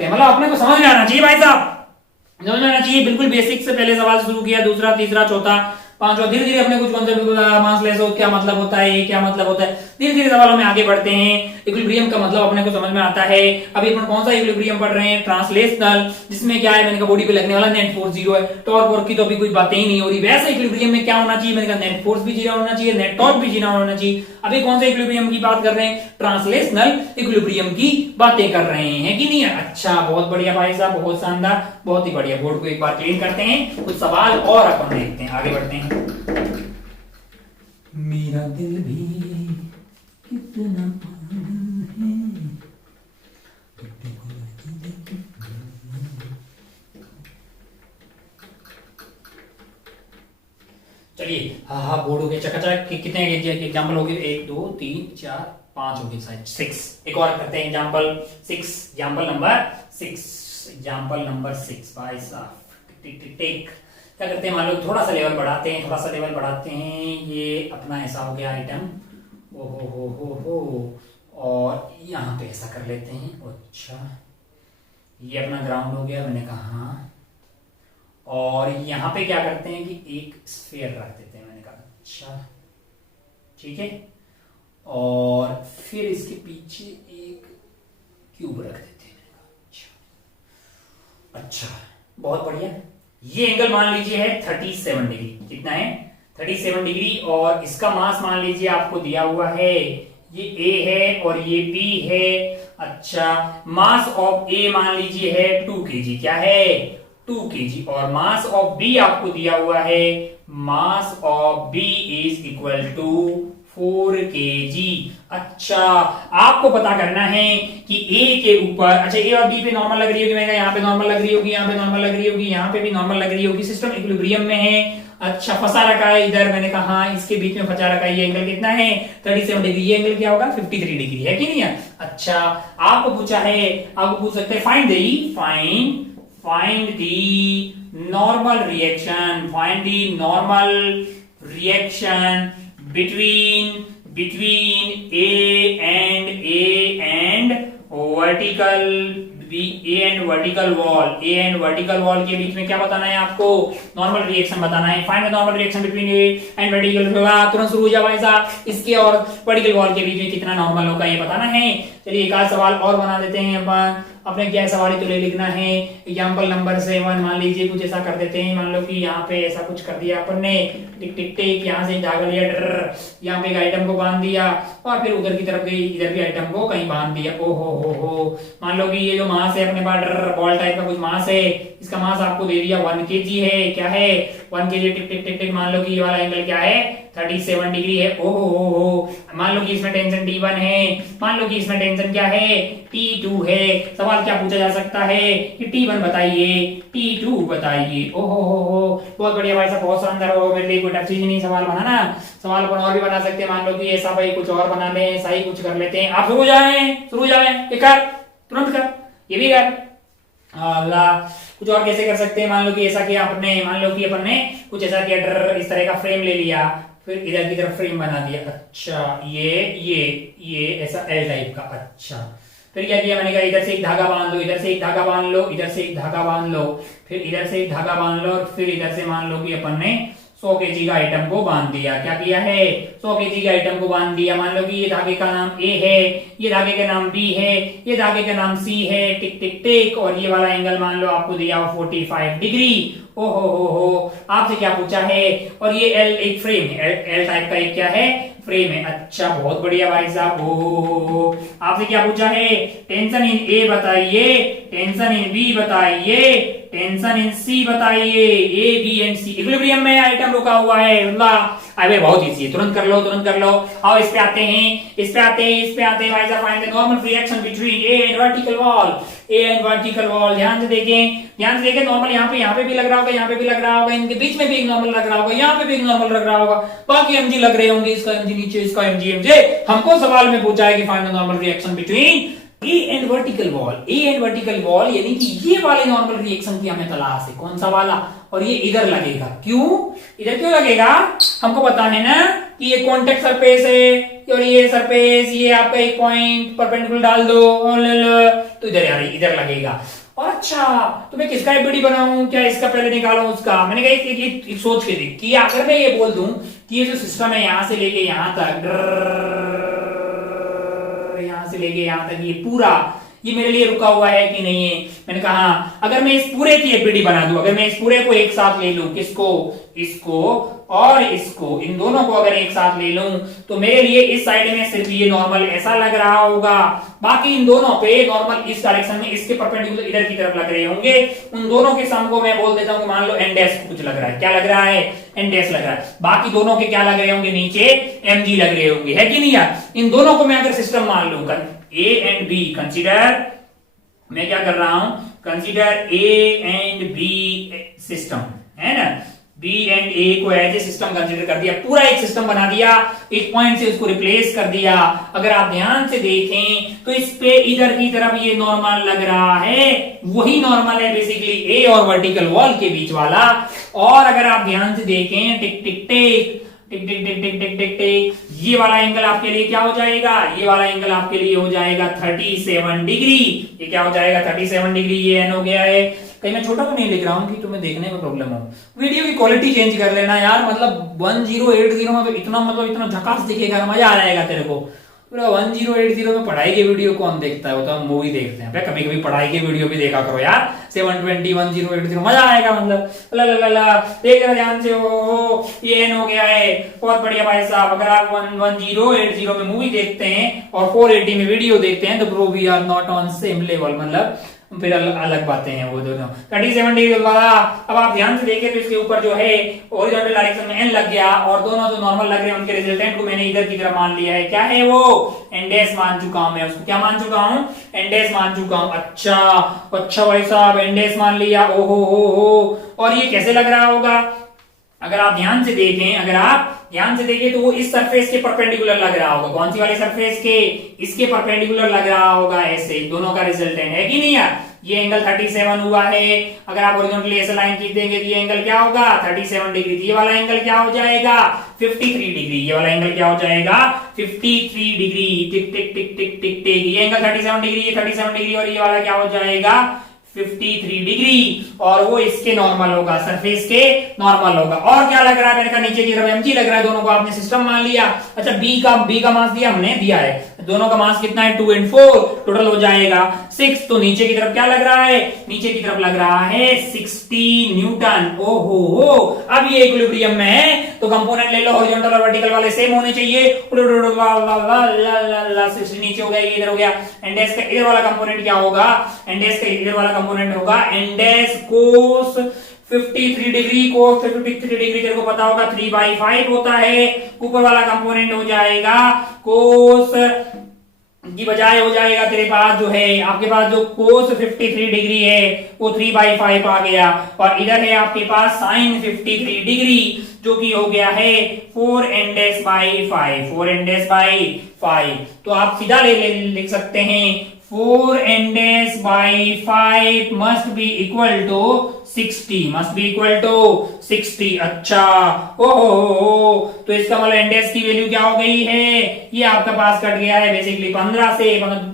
हैं, मतलब अपने को समझ में आना चाहिए भाई साहब, समझ में आना चाहिए। बिल्कुल बेसिक से पहले सवाल शुरू किया, दूसरा, तीसरा, चौथा, पांचवा, धीरे धीरे अपने कुछ कॉन्सेप्ट मासलेस हो क्या मतलब होता है, ये क्या मतलब होता है, धीरे धीरे सवालों में आगे बढ़ते हैं। इक्विलिब्रियम का मतलब अपने को समझ में आता है। अभी अपन कौन सा इक्विलिब्रियम पढ़ रहे हैं? ट्रांसलेशनल, जिसमें क्या है? मैंने कहा बॉडी पे लगने वाला नेट फोर्स 0 है, टॉर्क वर्क की तो अभी कोई बातें ही नहीं हो रही। वैसे इक्विलिब्रियम में क्या होना चाहिए? मैंने कहा नेट फोर्स भी 0 होना चाहिए, नेट टॉर्क भी 0 होना चाहिए। अभी कौन सा इक्विलिब्रियम की बात कर रहे हैं? ट्रांसलेशनल इक्विलिब्रियम की बातें कर रहे हैं कि नहीं? अच्छा, बहुत बढ़िया भाई साहब, बहुत शानदार, बहुत ही बढ़िया। बोर्ड को एक बार क्लीन करते हैं, कुछ सवाल और अपन देखते हैं, आगे बढ़ते हैं। मेरा दिल भी कितना पागल है। चलिए, हाँ, बोर्ड हो गया चकाचक। कितने एग्जाम्पल हो गए? 1 2 3 4 5 हो गए शायद, 6। एक और करते हैं एग्जाम्पल 6, एग्जाम्पल नंबर 6 भाई साहब। टेक क्या करते हैं? मान लो थोड़ा सा लेवल बढ़ाते हैं, ये अपना ऐसा हो गया आइटम, हो, और यहाँ पे ऐसा कर लेते हैं। अच्छा, ये अपना ग्राउंड हो गया, मैंने कहा हाँ, और यहाँ पे क्या करते हैं कि एक स्फीयर रख देते हैं, मैंने कहा अच्छा ठीक है, और फिर इसके पीछे एक क्यूब रख देते हैं, मैंने कहा अच्छा, बहुत बढ़िया। ये एंगल मान लीजिए है 37 डिग्री। कितना है? 37 डिग्री, और इसका मास मान लीजिए आपको दिया हुआ है, ये A है और ये B है। अच्छा, मास ऑफ A मान लीजिए है 2 kg। क्या है? 2 kg। और मास ऑफ B आपको दिया हुआ है, mass of B is equal to 4 kg। अच्छा, आपको पता करना है कि A के ऊपर, अच्छा A और B पे नॉर्मल लग रही होगी, मैं यहाँ पे नॉर्मल लग रही होगी, यहाँ पे नॉर्मल लग रही होगी, यहाँ पे भी नॉर्मल लग रही होगी, सिस्टम इक्विलिब्रियम में है। अच्छा, फंसा रखा है इधर, मैंने कहा हाँ, इसके बीच में फंसा रखा है। ये एंगल कितना है? 37 डिग्री। ये एंगल क्या होगा? 53 डिग्री, है कि नहीं है? अच्छा, आपको पूछा है, आपको पूछ सकते हैं find find the normal reaction, find the normal reaction between A and vertical A and vertical wall के बीच में क्या बताना है आपको, नॉर्मल रिएक्शन बताना है। Find the normal reaction between A and vertical, तुरंत शुरू हो जाओ भाई साहब, इसके और वर्टिकल वॉल के बीच में कितना नॉर्मल होगा ये बताना है। चलिए एक आध सवाल और बना देते हैं अपन, अपने क्या सवाल तो ले लिखना है। एग्जाम्पल नंबर 7 मान लीजिए कुछ ऐसा कर देते हैं, मान लो कि यहाँ पे ऐसा कुछ कर दिया अपन ने, टिक टिक टिक, यहाँ से धागा लिया, यहाँ पे एक आइटम को बांध दिया और फिर उधर की तरफ गई, इधर भी आइटम को कहीं बांध दिया। ओ हो, मान लो कि ये जो मास है अपने पास बॉल टाइप का कुछ मास है, इसका मास आपको दे दिया 1 kg है, क्या है 1 kg, टिक टिक टिक टिक, मान लो कि ये वाला एंगल क्या है 37 डिग्री है। ओ हो, मान लो कि इसमें टेंशन T1 है, मान लो कि इसमें टेंशन क्या है T2 है। सवाल क्या पूछा जा सकता है कि T1 बताइए, T2 बताइए। ओ हो, बहुत बढ़िया भाई साहब, बहुत शानदार हो, मेरे लिए कोई टफ चीज नहीं सवाल बनाना। सवाल अपन और भी बना सकते हैं, मान लो कि ऐसा भाई कुछ और बना ले, ऐसा ही कुछ कर लेते हैं। आप शुरू जाए, ये कर, तुरंत कर, ये भी कर। अल्लाह, कुछ और कैसे कर सकते हैं, मान लो कि ऐसा किया आपने, मान लो कि अपन ने कुछ ऐसा किया, इस तरह का फ्रेम ले लिया, फिर इधर की तरफ फ्रेम बना दिया। अच्छा, ये ऐसा एल टाइप का। अच्छा, फिर क्या किया मैंने कहा इधर से एक धागा बांध लो, इधर से एक धागा बांध लो, इधर से एक धागा बांध लो, फिर इधर से एक धागा बांध लो, और फिर इधर से मान लो कि अपन ने 100 kg का आइटम को बांध दिया। क्या किया है 100 kg का आइटम को बांध दिया। मान लो कि ये धागे का नाम A है, ये धागे का नाम B है, ये धागे का नाम C है, टिक टिक टिक, और ये वाला एंगल मान लो आपको दिया 45 डिग्री। ओ हो, आपसे क्या पूछा है, और ये L एक फ्रेम है, L टाइप का एक क्या है फ्रेम है। अच्छा, बहुत बढ़िया भाई साहब। ओ, आपसे क्या पूछा है, टेंशन इन A बताइए, टेंशन इन B बताइए, टेंशन इन C बताइए। A B and C equilibrium में आइटम रुका हुआ है। अबे बहुत इजी है, तुरंत कर लो। आओ इस पे आते हैं भाई साहब। Find the normal reaction between A and vertical wall. ध्यान से देखें, नॉर्मल यहाँ पे भी लग रहा होगा, यहाँ पे भी लग रहा होगा, इनके बीच में भी एक नॉर्मल लग रहा होगा, यहाँ पे भी एक नॉर्मल लग रहा होगा, बाकी mg लग रहे होंगे, इसका mg नीचे, इसका mg। हमको सवाल में पूछा है कि find the normal reaction between A and vertical wall, यानी कि ये वाले नॉर्मल रिएक्शन की हमें तलाश है। कौन सा वाला, और ये इधर लगेगा। इधर क्यों लगेगा, हमको पता है ना कि ये कॉन्टेक्ट सरफेस है, और ये सरफेस, ये आपका एक पॉइंट परपेंडिकुलर डाल दो और ले लो, तो इधर लगेगा। और अच्छा, तो मैं किसका एफबीडी बनाऊं, क्या इसका पहले निकालूं उसका। मैंने कहा एक सोच के देख कि अगर मैं ये बोल दूं कि ये जो सिस्टम है यहां से लेके यहां तक ये पूरा, ये मेरे लिए रुका हुआ है कि नहीं है। मैंने कहा अगर मैं इस पूरे की एफबीडी बना दूं, अगर मैं इस पूरे को एक साथ ले लूं, किसको, इसको और इसको, इन दोनों को अगर एक साथ ले लूं, तो मेरे लिए इस साइड में सिर्फ ये नॉर्मल ऐसा लग रहा होगा, बाकी इन दोनों पे नॉर्मल इस डायरेक्शन में, इसके परपेंडिकुलर इधर की तरफ लग रहे होंगे। उन दोनों के सम को मैं बोल देता हूं कि मान लो एन डैश कुछ लग रहा है। क्या लग रहा है, एन डैश लग रहा है। बाकी दोनों के क्या लग रहे होंगे, नीचे एमजी लग रहे होंगे, है कि नहीं यार। इन दोनों को मैं अगर सिस्टम मान लूं, A एंड B, कंसीडर, मैं क्या कर रहा हूं, consider A and B system, है ना। B एंड A को एज ए सिस्टम कंसीडर कर दिया, पूरा एक सिस्टम बना दिया, एक पॉइंट से उसको रिप्लेस कर दिया। अगर आप ध्यान से देखें तो इस पे इधर की तरफ ये नॉर्मल लग रहा है, वही नॉर्मल है बेसिकली A और वर्टिकल वॉल के बीच वाला। और अगर आप ध्यान से देखें, टिक टिक टिक टिक टिक टिक टिक टिक टिक टिक, ये वाला एंगल आपके लिए क्या हो जाएगा, ये वाला एंगल आपके लिए हो जाएगा 37 डिग्री। ये क्या हो जाएगा 37 डिग्री, ये एन हो गया है। कहीं मैं छोटा तो नहीं लिख रहा हूँ कि तुम्हें देखने में प्रॉब्लम हो। वीडियो की क्वालिटी चेंज कर लेना यार, मतलब 1080 में तो इतना झकास दिखेगा, मजा आ जाएगा तेरे को। 1080 में पढ़ाई के वीडियो कौन देखता है, वो तो हम मूवी देखते हैं। कभी कभी पढ़ाई के वीडियो भी देखा करो यार, 720 1080 मजा आएगा, मतलब देख रहे ध्यान से। हो ये एन हो गया है, बहुत बढ़िया भाई साहब। अगर आप 1080 में मूवी देखते हैं और 480 में वीडियो देखते हैं, तो bro we are not on same level, मतलब फिर अलग बातें हैं वो दोनों। 37 डिग्री वाला, अब आप ध्यान से देखें तो इसके ऊपर जो है हॉरिजॉन्टल डायरेक्शन में एन लग गया, और दोनों जो नॉर्मल लग रहे हैं उनके रिजल्टेंट को मैंने इधर की तरफ मान लिया है। क्या है वो, एन डैश मान चुका हूं मैं उसको। क्या मान चुका हूं, एन डैश मान चुका हूं। अच्छा भाई साहब, एन डैश मान लिया। ओहो हो, और ये कैसे लग रहा होगा, अगर आप ध्यान से देखें, अगर आप ध्यान से देखिए तो वो इस सरफेस के परपेंडिकुलर लग रहा होगा। कौन सी वाली सरफेस के? इसके परपेंडिकुलर लग रहा होगा ऐसे, दोनों का रिजल्टेंट है कि नहीं यार। ये एंगल 37 हुआ है। अगर आप हॉरिजॉन्टली ऐसे लाइन खींच देंगे तो ये एंगल क्या होगा? 37 डिग्री। ये वाला एंगल क्या हो जाएगा? 53 डिग्री। ये वाला एंगल क्या हो जाएगा? 53 डिग्री। टिक टिक टिक टिक टिक टिक। ये एंगल 37 डिग्री, ये 37 डिग्री, और ये वाला क्या हो जाएगा? 53 डिग्री। और वो इसके नॉर्मल होगा, सरफेस के नॉर्मल होगा। और क्या लग रहा है? मैंने कहा नीचे की तरफ mg लग रहा है। दोनों को आपने सिस्टम मान लिया। अच्छा, b का मास दिया हमने, दिया है। दोनों का मास कितना है? 2 और 4, टोटल हो जाएगा 6। तो नीचे की तरफ क्या लग रहा है? नीचे की तरफ लग रहा है 60 न्यूटन। ओहो हो, अब ये इक्विलिब्रियम में है तो कंपोनेंट ले लो, हॉरिजॉन्टल और वर्टिकल वाले सेम होने चाहिए। 60 नीचे हो गया, ये इधर हो गया। एंडेस का इधर वाला कंपोनेंट क्या होगा? एंडेस का इधर वाला कंपोनेंट होगा एंडेस कोस 53 डिग्री। कोस 53 डिग्री तेरे को पता होगा 3/5 होता है। ऊपर वाला कंपोनेंट हो जाएगा कोस की बजाय हो जाएगा तेरे पास जो है, आपके पास जो कोस 53 डिग्री है वो 3/5 आ गया। और इधर है आपके पास साइन 53 डिग्री जो कि हो गया है 4n/5। 4n/5। तो आप सीधा लिख सकते हैं 4n/5 must be equal to 60। must be equal to 60। अच्छा, ओहो, तो इसका मतलब एंडेस की वैल्यू क्या हो गई है? ये आपका पास कट गया है बेसिकली 15 से,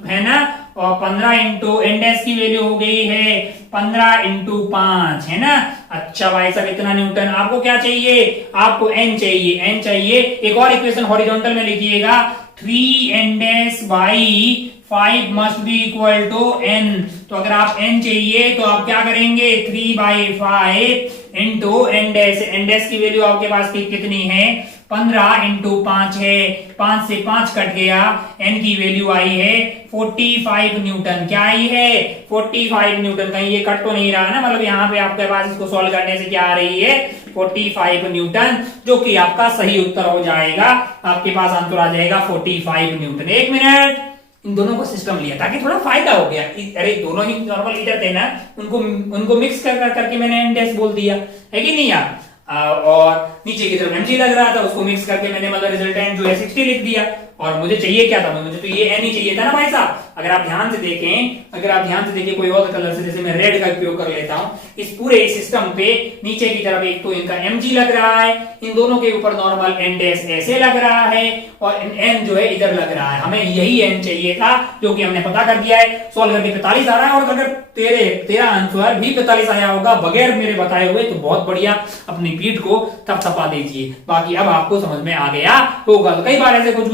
है ना। और 15 इंटू एंडेस की वैल्यू हो गई है 15 इंटू 5, है ना। अच्छा भाई साहब, इतना न्यूटन। आपको क्या चाहिए? आपको n चाहिए, n चाहिए। एक और इक्वेशन हॉरिजॉन्टल में लिखिएगा, 3n/5 must be equal to n। तो अगर आप n चाहिए तो आप क्या करेंगे? 3/5 इंटू एंडेस। एंडेस की वैल्यू आपके पास कितनी है? 15 इंटू 5 है। 5 से 5 कट गया, n की वैल्यू आई है 45 न्यूटन। क्या आई है? 45 न्यूटन। कहीं ये कट तो नहीं रहा ना, मतलब यहाँ पे आपके पास इसको सॉल्व करने से क्या आ रही है? 45 न्यूटन, जो कि आपका सही उत्तर हो जाएगा। आपके पास आंसर आ जाएगा 45 न्यूटन। 1 मिनट, इन दोनों को सिस्टम लिया ताकि थोड़ा फायदा हो गया। अरे दोनों ही नॉर्मल इधर थे ना, उनको मिक्स करके मैंने एंडेस बोल दिया, है कि नहीं यार। और नीचे की तरफ mg लग रहा था, उसको मिक्स करके मैंने मतलब रिजल्टेंट जो है 60 लिख दिया। और मुझे चाहिए क्या था? मुझे तो ये n ही चाहिए था ना भाई साहब। अगर आप ध्यान से देखें कोई और कलर से, जैसे मैं रेड का उपयोग कर लेता हूं, इस पूरे सिस्टम पे नीचे की तरफ एक तो इनका mg लग रहा है, इन दोनों के ऊपर नॉर्मल एंडेस ऐसे लग रहा है, और n जो है इधर लग रहा है। हमें यही n चाहिए था, जो कि हमने पता कर दिया है। सॉल्व करके 45 आ रहा है। और अगर तेरा आंसर भी 45 आया होगा बगैर मेरे बताए हुए, तो बहुत बढ़िया, अपनी पीठ को थपथपा दीजिए। बाकी अब आपको समझ में आ गया होगा। तो कई बार ऐसे कुछ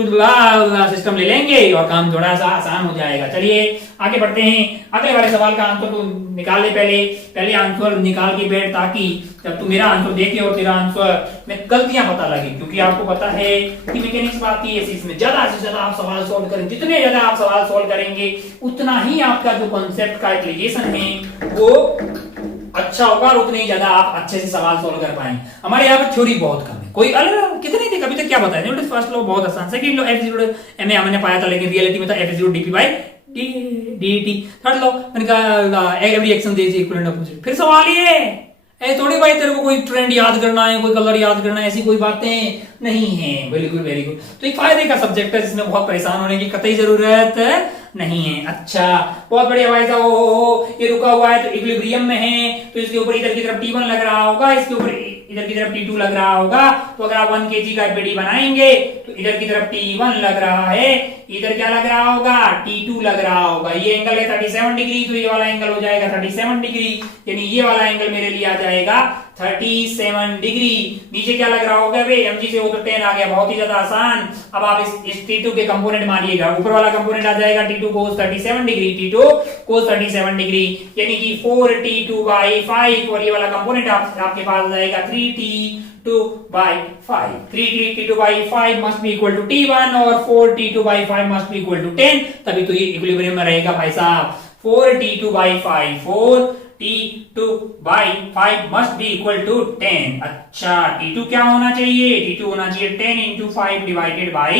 सिस्टम ले लेंगे और काम थोड़ा सा आसान हो जाएगा। चलिए आगे बढ़ते हैं। अगले वाले सवाल का आंसर तो निकाल ले, पहले आंसर निकाल के बैठ, ताकि जब तू मेरा आंसर देखे और तेरा आंसर में गलतियां पता लगे। क्योंकि आपको पता है कि मैकेनिक्स आती है, इसमें ज्यादा से ज्यादा आप सवाल सॉल्व करें, जितने ज्यादा आप सवाल सॉल्व करेंगे उतना ही आपका जो कॉन्सेप्ट का एप्लीकेशन है वो अच्छा होगा, और उतने ही ज्यादा आप अच्छे से सवाल सॉल्व कर पाएंगे। हमारे यहाँ पे थ्योरी बहुत कम है। कोई अलग कितने थे अभी तक, क्या बताया? न्यूटन फर्स्ट लॉ बहुत आसान, सेकंड लॉ F0 एमए हमने पाया था, लेकिन रियलिटी में था F0 dp/dt। थर्ड लॉ मैंने कहा every action there is equivalent opposite. फिर सवाल ये है थोड़ी भाई तेरे को कोई ट्रेंड याद करना है, कोई कलर याद करना है, ऐसी कोई बातें नहीं है। Very good, very good. तो एक फायदे का सब्जेक्ट है, जिसमें बहुत परेशान होने की कतई जरूरत नहीं है। अच्छा, बहुत बढ़िया भाई साहब। ओ ये रुका हुआ है तो इक्विलिब्रियम में है, तो इसके ऊपर इधर की तरफ T1 लग रहा होगा, इसके ऊपर इधर की तरफ T2 लग रहा होगा। तो अगर आप 1 kg का एफबीडी बनाएंगे तो इधर की तरफ T1 लग रहा है, इधर क्या लग रहा होगा? T2 लग रहा होगा। ये एंगल है 37 डिग्री, तो ये वाला एंगल हो जाएगा 37 डिग्री, यानी ये वाला एंगल मेरे लिए आ जाएगा 37 डिग्री। नीचे क्या लग रहा होगा? वे mg से वो तो 10 आ गया, बहुत ही ज्यादा आसान। अब आप इस T2 के कंपोनेंट मानिएगा। ऊपर वाला कंपोनेंट आ जाएगा T2 cos 37 degree, T2 cos 37 degree, यानी कि 4T2/5। और ये वाला कंपोनेंट आपके पास आ जाएगा 3T2/5। 3T2/5 must be equal to T1 और 4T2/5 must be equal to 10, तभी तो ये इक्विलिब्रियम में रहेगा भाई साहब। 4T2/5 must be equal to 10। अच्छा, T2 क्या होना चाहिए? T2 होना चाहिए 10 into 5 divided by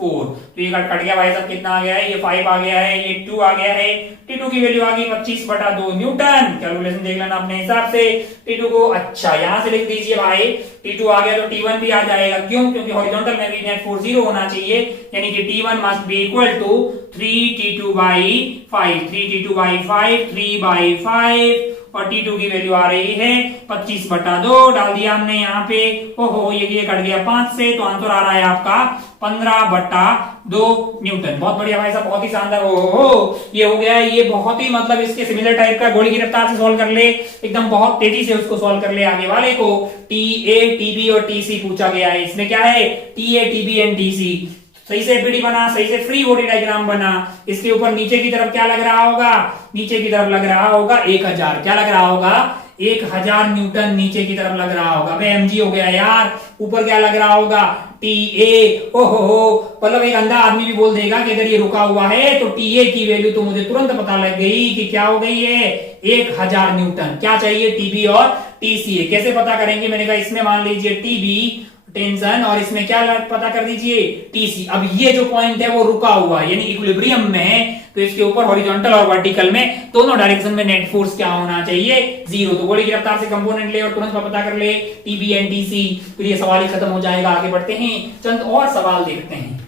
4। तो ये कट गया भाई साहब, कितना आ गया है, ये 5 आ गया है, ये 2 आ गया है। T2 की वैल्यू आ गई 25/2 न्यूटन। कैलकुलेशन देख लेना अपने हिसाब से T2 को। अच्छा यहां से लिख दीजिए भाई, T2 आ गया तो T1 भी आ जाएगा। क्यों? क्योंकि हॉरिजॉन्टल में भी नेट फोर्स 0 होना चाहिए, यानी कि T1 must be equal to 3T2/5, 3T2/5, 3/5, और T2 की वैल्यू आ रही है 25/2, डाल दिया हमने यहाँ पे। ओहो ये कट गया 5 से, तो आंसर आ रहा है आपका 15/2 न्यूटन। बहुत बढ़िया भाई साहब, बहुत ही शानदार। ओहो ये हो गया है। ये बहुत ही मतलब इसके सिमिलर टाइप का घोड़े की रफ्तार से सॉल्व कर ले, एकदम बहुत तेजी से उसको सॉल्व कर ले। आगे वाले को TA, TB और TC पूछा गया है। इसमें क्या है, TA, TB एंड TC। सही से FBD बना, सही से फ्री बॉडी डायग्राम बना। इसके ऊपर नीचे की तरफ क्या लग रहा होगा, नीचे की तरफ लग रहा होगा 1000। क्या लग रहा होगा, 1000 न्यूटन नीचे की तरफ लग रहा होगा। mg हो गया यार। ऊपर क्या लग रहा होगा, TA। ओहो मतलब एक अंधा आदमी भी बोल देगा कि अगर ये रुका हुआ है तो TA की वैल्यू तो मुझे तुरंत पता लग गई कि क्या हो गई है, 1000 न्यूटन। क्या चाहिए, TB और TC। कैसे पता करेंगे, मैंने कहा इसमें मान लीजिए TB टेंशन, और इसमें क्या पता कर दीजिए, TC। अब ये जो पॉइंट है वो रुका हुआ है, यानी इक्विलिब्रियम में है, तो इसके ऊपर हॉरिजॉन्टल और वर्टिकल में दोनों डायरेक्शन में नेट फोर्स क्या होना चाहिए, 0। तो घोड़े की रफ्तार से कंपोनेंट ले और तुरंत पता कर ले TB एंड TC। फिर ये सवाल ही खत्म हो जाएगा। आगे बढ़ते हैं, चंद और सवाल देखते हैं।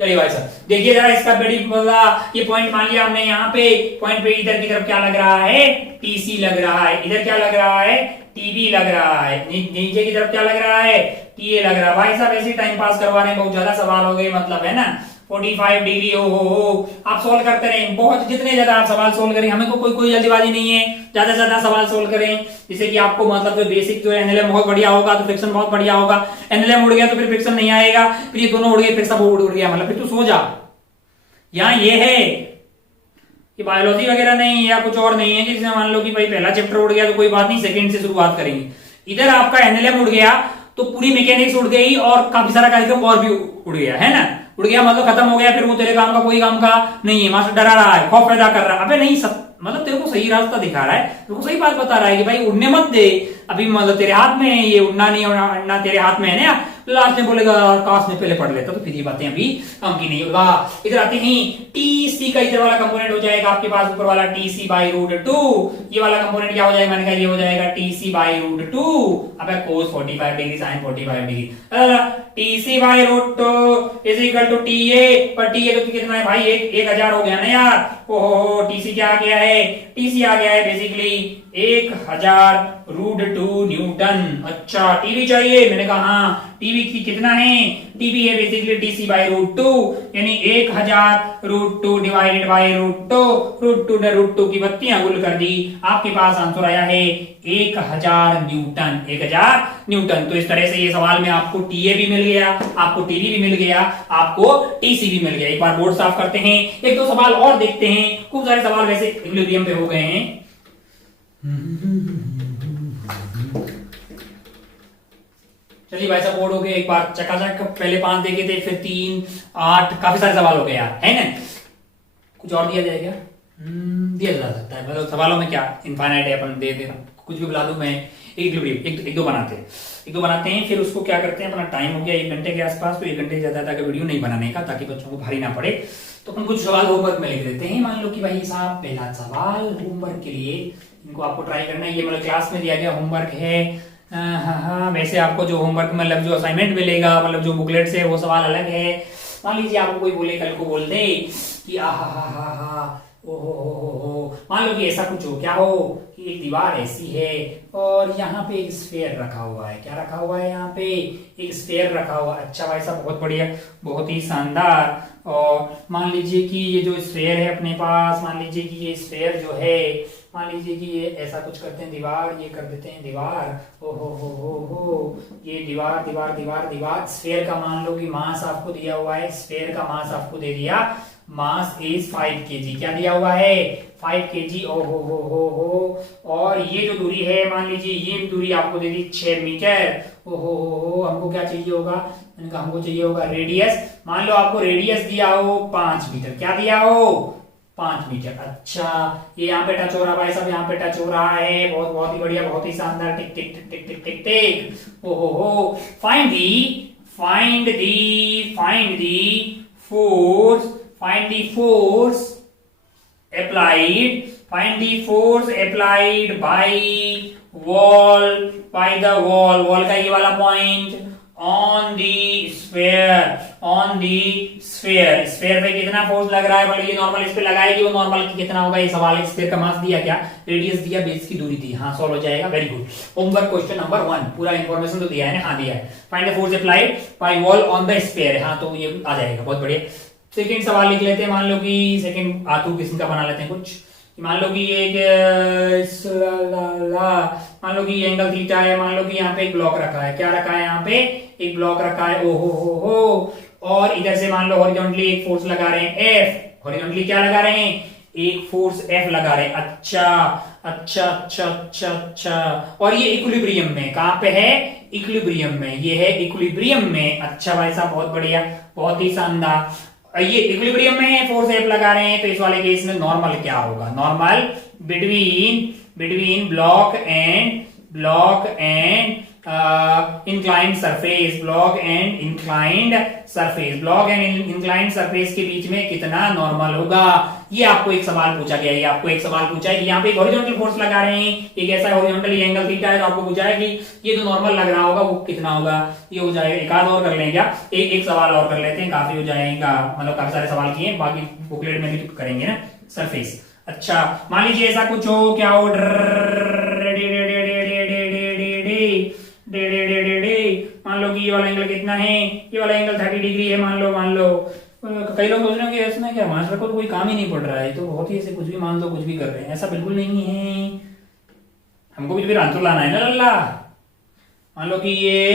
चलिए भाई साहब देखिए जरा इसका बड़ी बड़ा ये पॉइंट मान लिया हमने। यहाँ पे पॉइंट पे इधर की तरफ क्या लग रहा है, TC लग रहा है। इधर क्या लग रहा है, TB लग रहा है। नीचे की तरफ क्या लग रहा है, TA लग रहा है। भाई साहब ऐसे टाइम पास करवाने बहुत ज्यादा सवाल हो गए, मतलब है ना। 45 डिग्री हो आप सोल्व करते रहें, बहुत जितने ज्यादा आप सवाल सोल्व करें, हमें कोई जल्दीबाजी नहीं है, ज्यादा से ज्यादा सवाल सोल्व करें, जिससे कि आपको मतलब जो बेसिक जो एनएलएम बहुत बढ़िया होगा तो फ्रिक्शन बहुत बढ़िया होगा। एनएलएम उड़ गया तो फिर फ्रिक्शन नहीं आएगा, फिर ये दोनों उड़ गए फिर सब उड़ गया, मतलब फिर तू सो जा। यहाँ ये है कि बायोलॉजी वगैरह नहीं या कुछ और नहीं है, जिसमें मान लो कि भाई पहला चैप्टर उड़ गया तो कोई बात नहीं, सेकंड से शुरुआत करेंगे। इधर आपका एनएलएम उड़ गया तो पूरी मैकेनिक्स उड़ गई और काफी सारा कार्यक्रम और भी उड़ गया, है ना। उड़ गया मतलब खत्म हो गया, फिर वो तेरे काम का कोई काम का नहीं है। मास्टर डरा रहा है, खौफ पैदा कर रहा है। अबे नहीं, सब मतलब तेरे को सही रास्ता दिखा रहा है, तेरे को सही बात बता रहा है कि भाई उड़ने मत दे, अभी मतलब तेरे हाथ में है, ये उड़ना नहीं उड़ना तेरे हाथ में है ना। लास्ट में बोलेगा काश में पहले पढ़ लेता, तो फिर ये बातें अभी काम की नहीं होगा। इधर आते हैं, TC का इधर वाला कंपोनेंट हो जाएगा आपके पास ऊपर वाला TC/√2। ये वाला कंपोनेंट क्या हो जाएगा, मैंने कहा ये हो जाएगा TC/√2। अब cos 45 degree sin 45 degree, TC/√2 is equal to TA। पर TA तो कितना है भाई, 1000 हो गया ना यार। ओहो TC क्या आ गया है, TC आ गया है बेसिकली 1000√2 न्यूटन। अच्छा TB चाहिए, मैंने कहा हाँ। TB की कितना है, TB है बेसिकली TC/√2, यानी 1000√2 डिवाइडेड बाय √2 ने √2 की बत्तियां गुल कर दी। आपके पास आंसर आया है 1000 न्यूटन। 1000 न्यूटन। तो इस तरह से ये सवाल में आपको TA भी मिल गया, आपको TB भी मिल गया, आपको TC भी मिल गया। एक बार बोर्ड साफ करते हैं, एक दो सवाल और देखते हैं। खूब सारे सवाल वैसे इक्विलिब्रियम पे हो गए हैं। चलिए भाई साहब बोर्ड हो गए, एक बार चकाचक। पहले 5 देखे थे, फिर 3, 8, काफी सारे सवाल हो गए यार, है ना। कुछ और दिया जाएगा, दिया जा सकता है, मतलब सवालों में क्या इनफाइनाइट है, अपन दे दे कुछ भी बुला दूं मैं। एक दो बनाते हैं, फिर उसको क्या करते हैं, अपना टाइम हो गया 1 घंटे के आसपास, तो 1 घंटे से ज्यादा का वीडियो नहीं बनाने का, ताकि बच्चों को भारी ना पड़े। तो अपन कुछ सवाल होमवर्क में लिख देते हैं। मान लो कि भाई साहब पहला सवाल होमवर्क के लिए इनको आपको ट्राई करना है। ये मतलब क्लास में दिया गया होमवर्क है। हाँ वैसे आपको जो होमवर्क मतलब जो असाइनमेंट मिलेगा, मतलब जो बुकलेट से, वो सवाल अलग है। मान लीजिए आपको कोई बोले, कल को बोल दे कि ओहो, मान लो कि ऐसा कुछ हो, क्या हो कि एक दीवार ऐसी है और यहाँ पे एक स्फीयर रखा हुआ है। क्या रखा हुआ है, यहाँ पे एक स्फीयर रखा हुआ है। अच्छा भाई साहब बहुत बढ़िया, बहुत ही शानदार। और मान लीजिए कि ये जो स्फीयर है अपने पास, मान लीजिए कि ये स्फीयर जो है, मान लीजिए कि ये ऐसा कुछ करते हैं, दीवार, ये कर देते हैं दीवार। हो ये दीवार। स्फीयर का मान लो कि मास आपको दिया हुआ है, स्फीयर का मास आपको दे दिया, मास इज 5 kg। क्या दिया हुआ है, 5 kg। हो और ये जो दूरी है, मान लीजिए ये दूरी आपको दे दी 6 मीटर। हो हमको क्या चाहिए होगा, मैंने कहा हमको चाहिए होगा रेडियस। मान लो आपको रेडियस दिया हो 5 मीटर। क्या दिया हो, 5 मीटर। अच्छा, ये यहाँ पे टच हो रहा भाई साहब, यहाँ पे टच हो रहा है। बहुत बहुत ही बढ़िया, बहुत ही शानदार। टिक टिक टिक टिक टिक टिक टिक। ओ हो। Find the force applied by the wall का ये वाला पॉइंट on the sphere पे कितना फोर्स लग रहा है। बोले ये नॉर्मल इस पे लगाएगी, वो नॉर्मल कितना होगा, ये सवाल है। स्फीयर का मास दिया, क्या रेडियस दिया, बेस की दूरी दी। हाँ, सॉल्व हो जाएगा। Very good. Homework question number 1, पूरा इंफॉर्मेशन तो दिया है ना। हाँ, दिया है। Find the force applied by wall on the sphere. हाँ, तो ये आ जाएगा। बहुत बढ़िया। सेकंड सवाल लिख लेते हैं। मान लो कि सेकंड आतू किस्म का बना लेते हैं कुछ। मान लो कि ये मान लो कि ये एंगल थीटा है। मान लो कि यहाँ पे एक ब्लॉक रखा है। क्या रखा है? यहाँ पे एक ब्लॉक रखा है। ओ हो। और इधर से मान लो हॉरिजॉन्टली एक फोर्स लगा रहे हैं, एफ। हॉरिजॉन्टली क्या लगा रहे हैं? एक फोर्स एफ लगा रहे हैं। अच्छा। और ये इक्विलिब्रियम में कहां पे है? इक्विलिब्रियम में। ये है इक्विलिब्रियम में। अच्छा भाई साहब, बहुत बढ़िया, बहुत ही शानदार। ये इक्विलिब्रियम में फोर्स एफ लगा रहे हैं, तो इस वाले केस में नॉर्मल क्या होगा? Normal between block and inclined surface. Block and inclined surface के बीच में कितना नॉर्मल होगा? ये आपको एक सवाल पूछा गया है। ये आपको एक सवाल पूछा है कि यहाँ पे एक हॉरिजॉन्टल फोर्स लगा रहे हैं, एक ऐसा हॉरिजॉन्टल एंगल थीटा है, तो आपको पूछा है कि ये जो नॉर्मल लग रहा होगा वो कितना होगा? ये हो जाएगा। एक आध और कर लेंगे क्या? एक सवाल और कर लेते हैं, काफी हो जाएगा। मतलब काफी सारे सवाल किए, बाकी बुकलेट में भी करेंगे ना। सरफेस। अच्छा, मान लीजिए ऐसा कुछ हो, क्या हो? मान लो कि ये वाला एंगल कितना है? ये वाला एंगल 30 डिग्री है। मान लो कई लोग सोच रहे हैं कि इसमें क्या मास रखो तो कोई काम ही नहीं पड़ रहा है, तो बहुत ही ऐसे कुछ भी मान लो, कुछ भी कर रहे हैं। ऐसा बिल्कुल नहीं है, हमको भी आंसर लाना है ना लल्ला। मान लो कि ये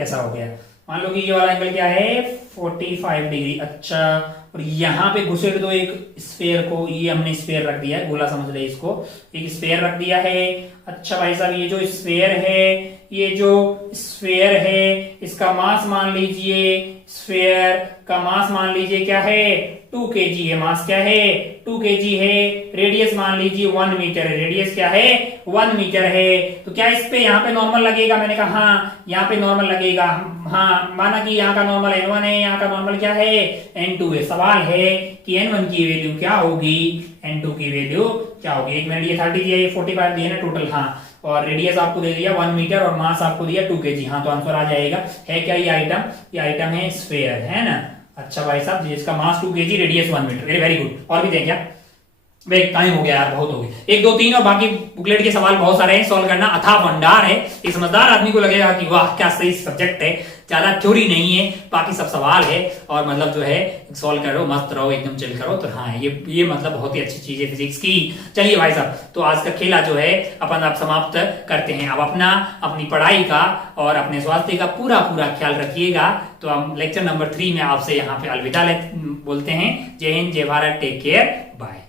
ऐसा हो गया। मान लो कि ये वाला एंगल क्या है? 45 डिग्री। अच्छा, और यहाँ पे घुसेड़ दो एक स्फेयर को। ये हमने स्फेयर रख दिया है, गोला समझ रहे इसको। एक स्फेयर रख दिया है। अच्छा भाई साहब, ये जो स्फेयर है, इसका मास मान लीजिए, स्फेयर का मास मान लीजिए क्या है? 2 kg है। मास क्या है? 2 kg है। रेडियस मान लीजिए 1 मीटर है। रेडियस क्या है? 1 मीटर है। तो क्या इस पे यहाँ पे नॉर्मल लगेगा? मैंने कहा हाँ, यहाँ पे नॉर्मल लगेगा। हाँ, माना कि यहाँ का नॉर्मल n1 है, यहाँ का नॉर्मल क्या है? n2 है। सवाल है कि n1 की वैल्यू क्या होगी, n2 की वैल्यू क्या होगी? 1 मिनट। ये 30 दिया, ये 45 दिया ना टोटल। हाँ, और रेडियस आपको दे दिया 1 मीटर और मास आपको दिया 2 kg। हाँ, तो आंसर आ जाएगा। है क्या ये आइटम? ये आइटम है स्फेयर, है ना। अच्छा भाई साहब, जिसका mass 2 kg, radius 1 metre. Very very good. और भी दें क्या? वे टाइम हो गया यार, बहुत हो गई। 1 2 3 और बाकी बुकलेट के सवाल बहुत सारे हैं, सॉल्व करना अथाह भंडार है। एक समझदार आदमी को लगेगा कि वाह क्या सही सब्जेक्ट है, ज्यादा थ्योरी नहीं है, बाकी सब सवाल है। और मतलब जो है सॉल्व करो, मस्त रहो, एकदम चिल करो। तो हाँ, ये मतलब बहुत ही अच्छी चीज है फिजिक्स की। चलिए भाई साहब, तो आज का खेला जो है अपन आप समाप्त करते हैं। अब अपनी पढ़ाई का और अपने स्वास्थ्य का पूरा ख्याल रखिएगा। तो हम लेक्चर नंबर 3 में आपसे यहाँ पे अलविदा बोलते हैं। जय हिंद, जय भारत, टेक केयर, बाय।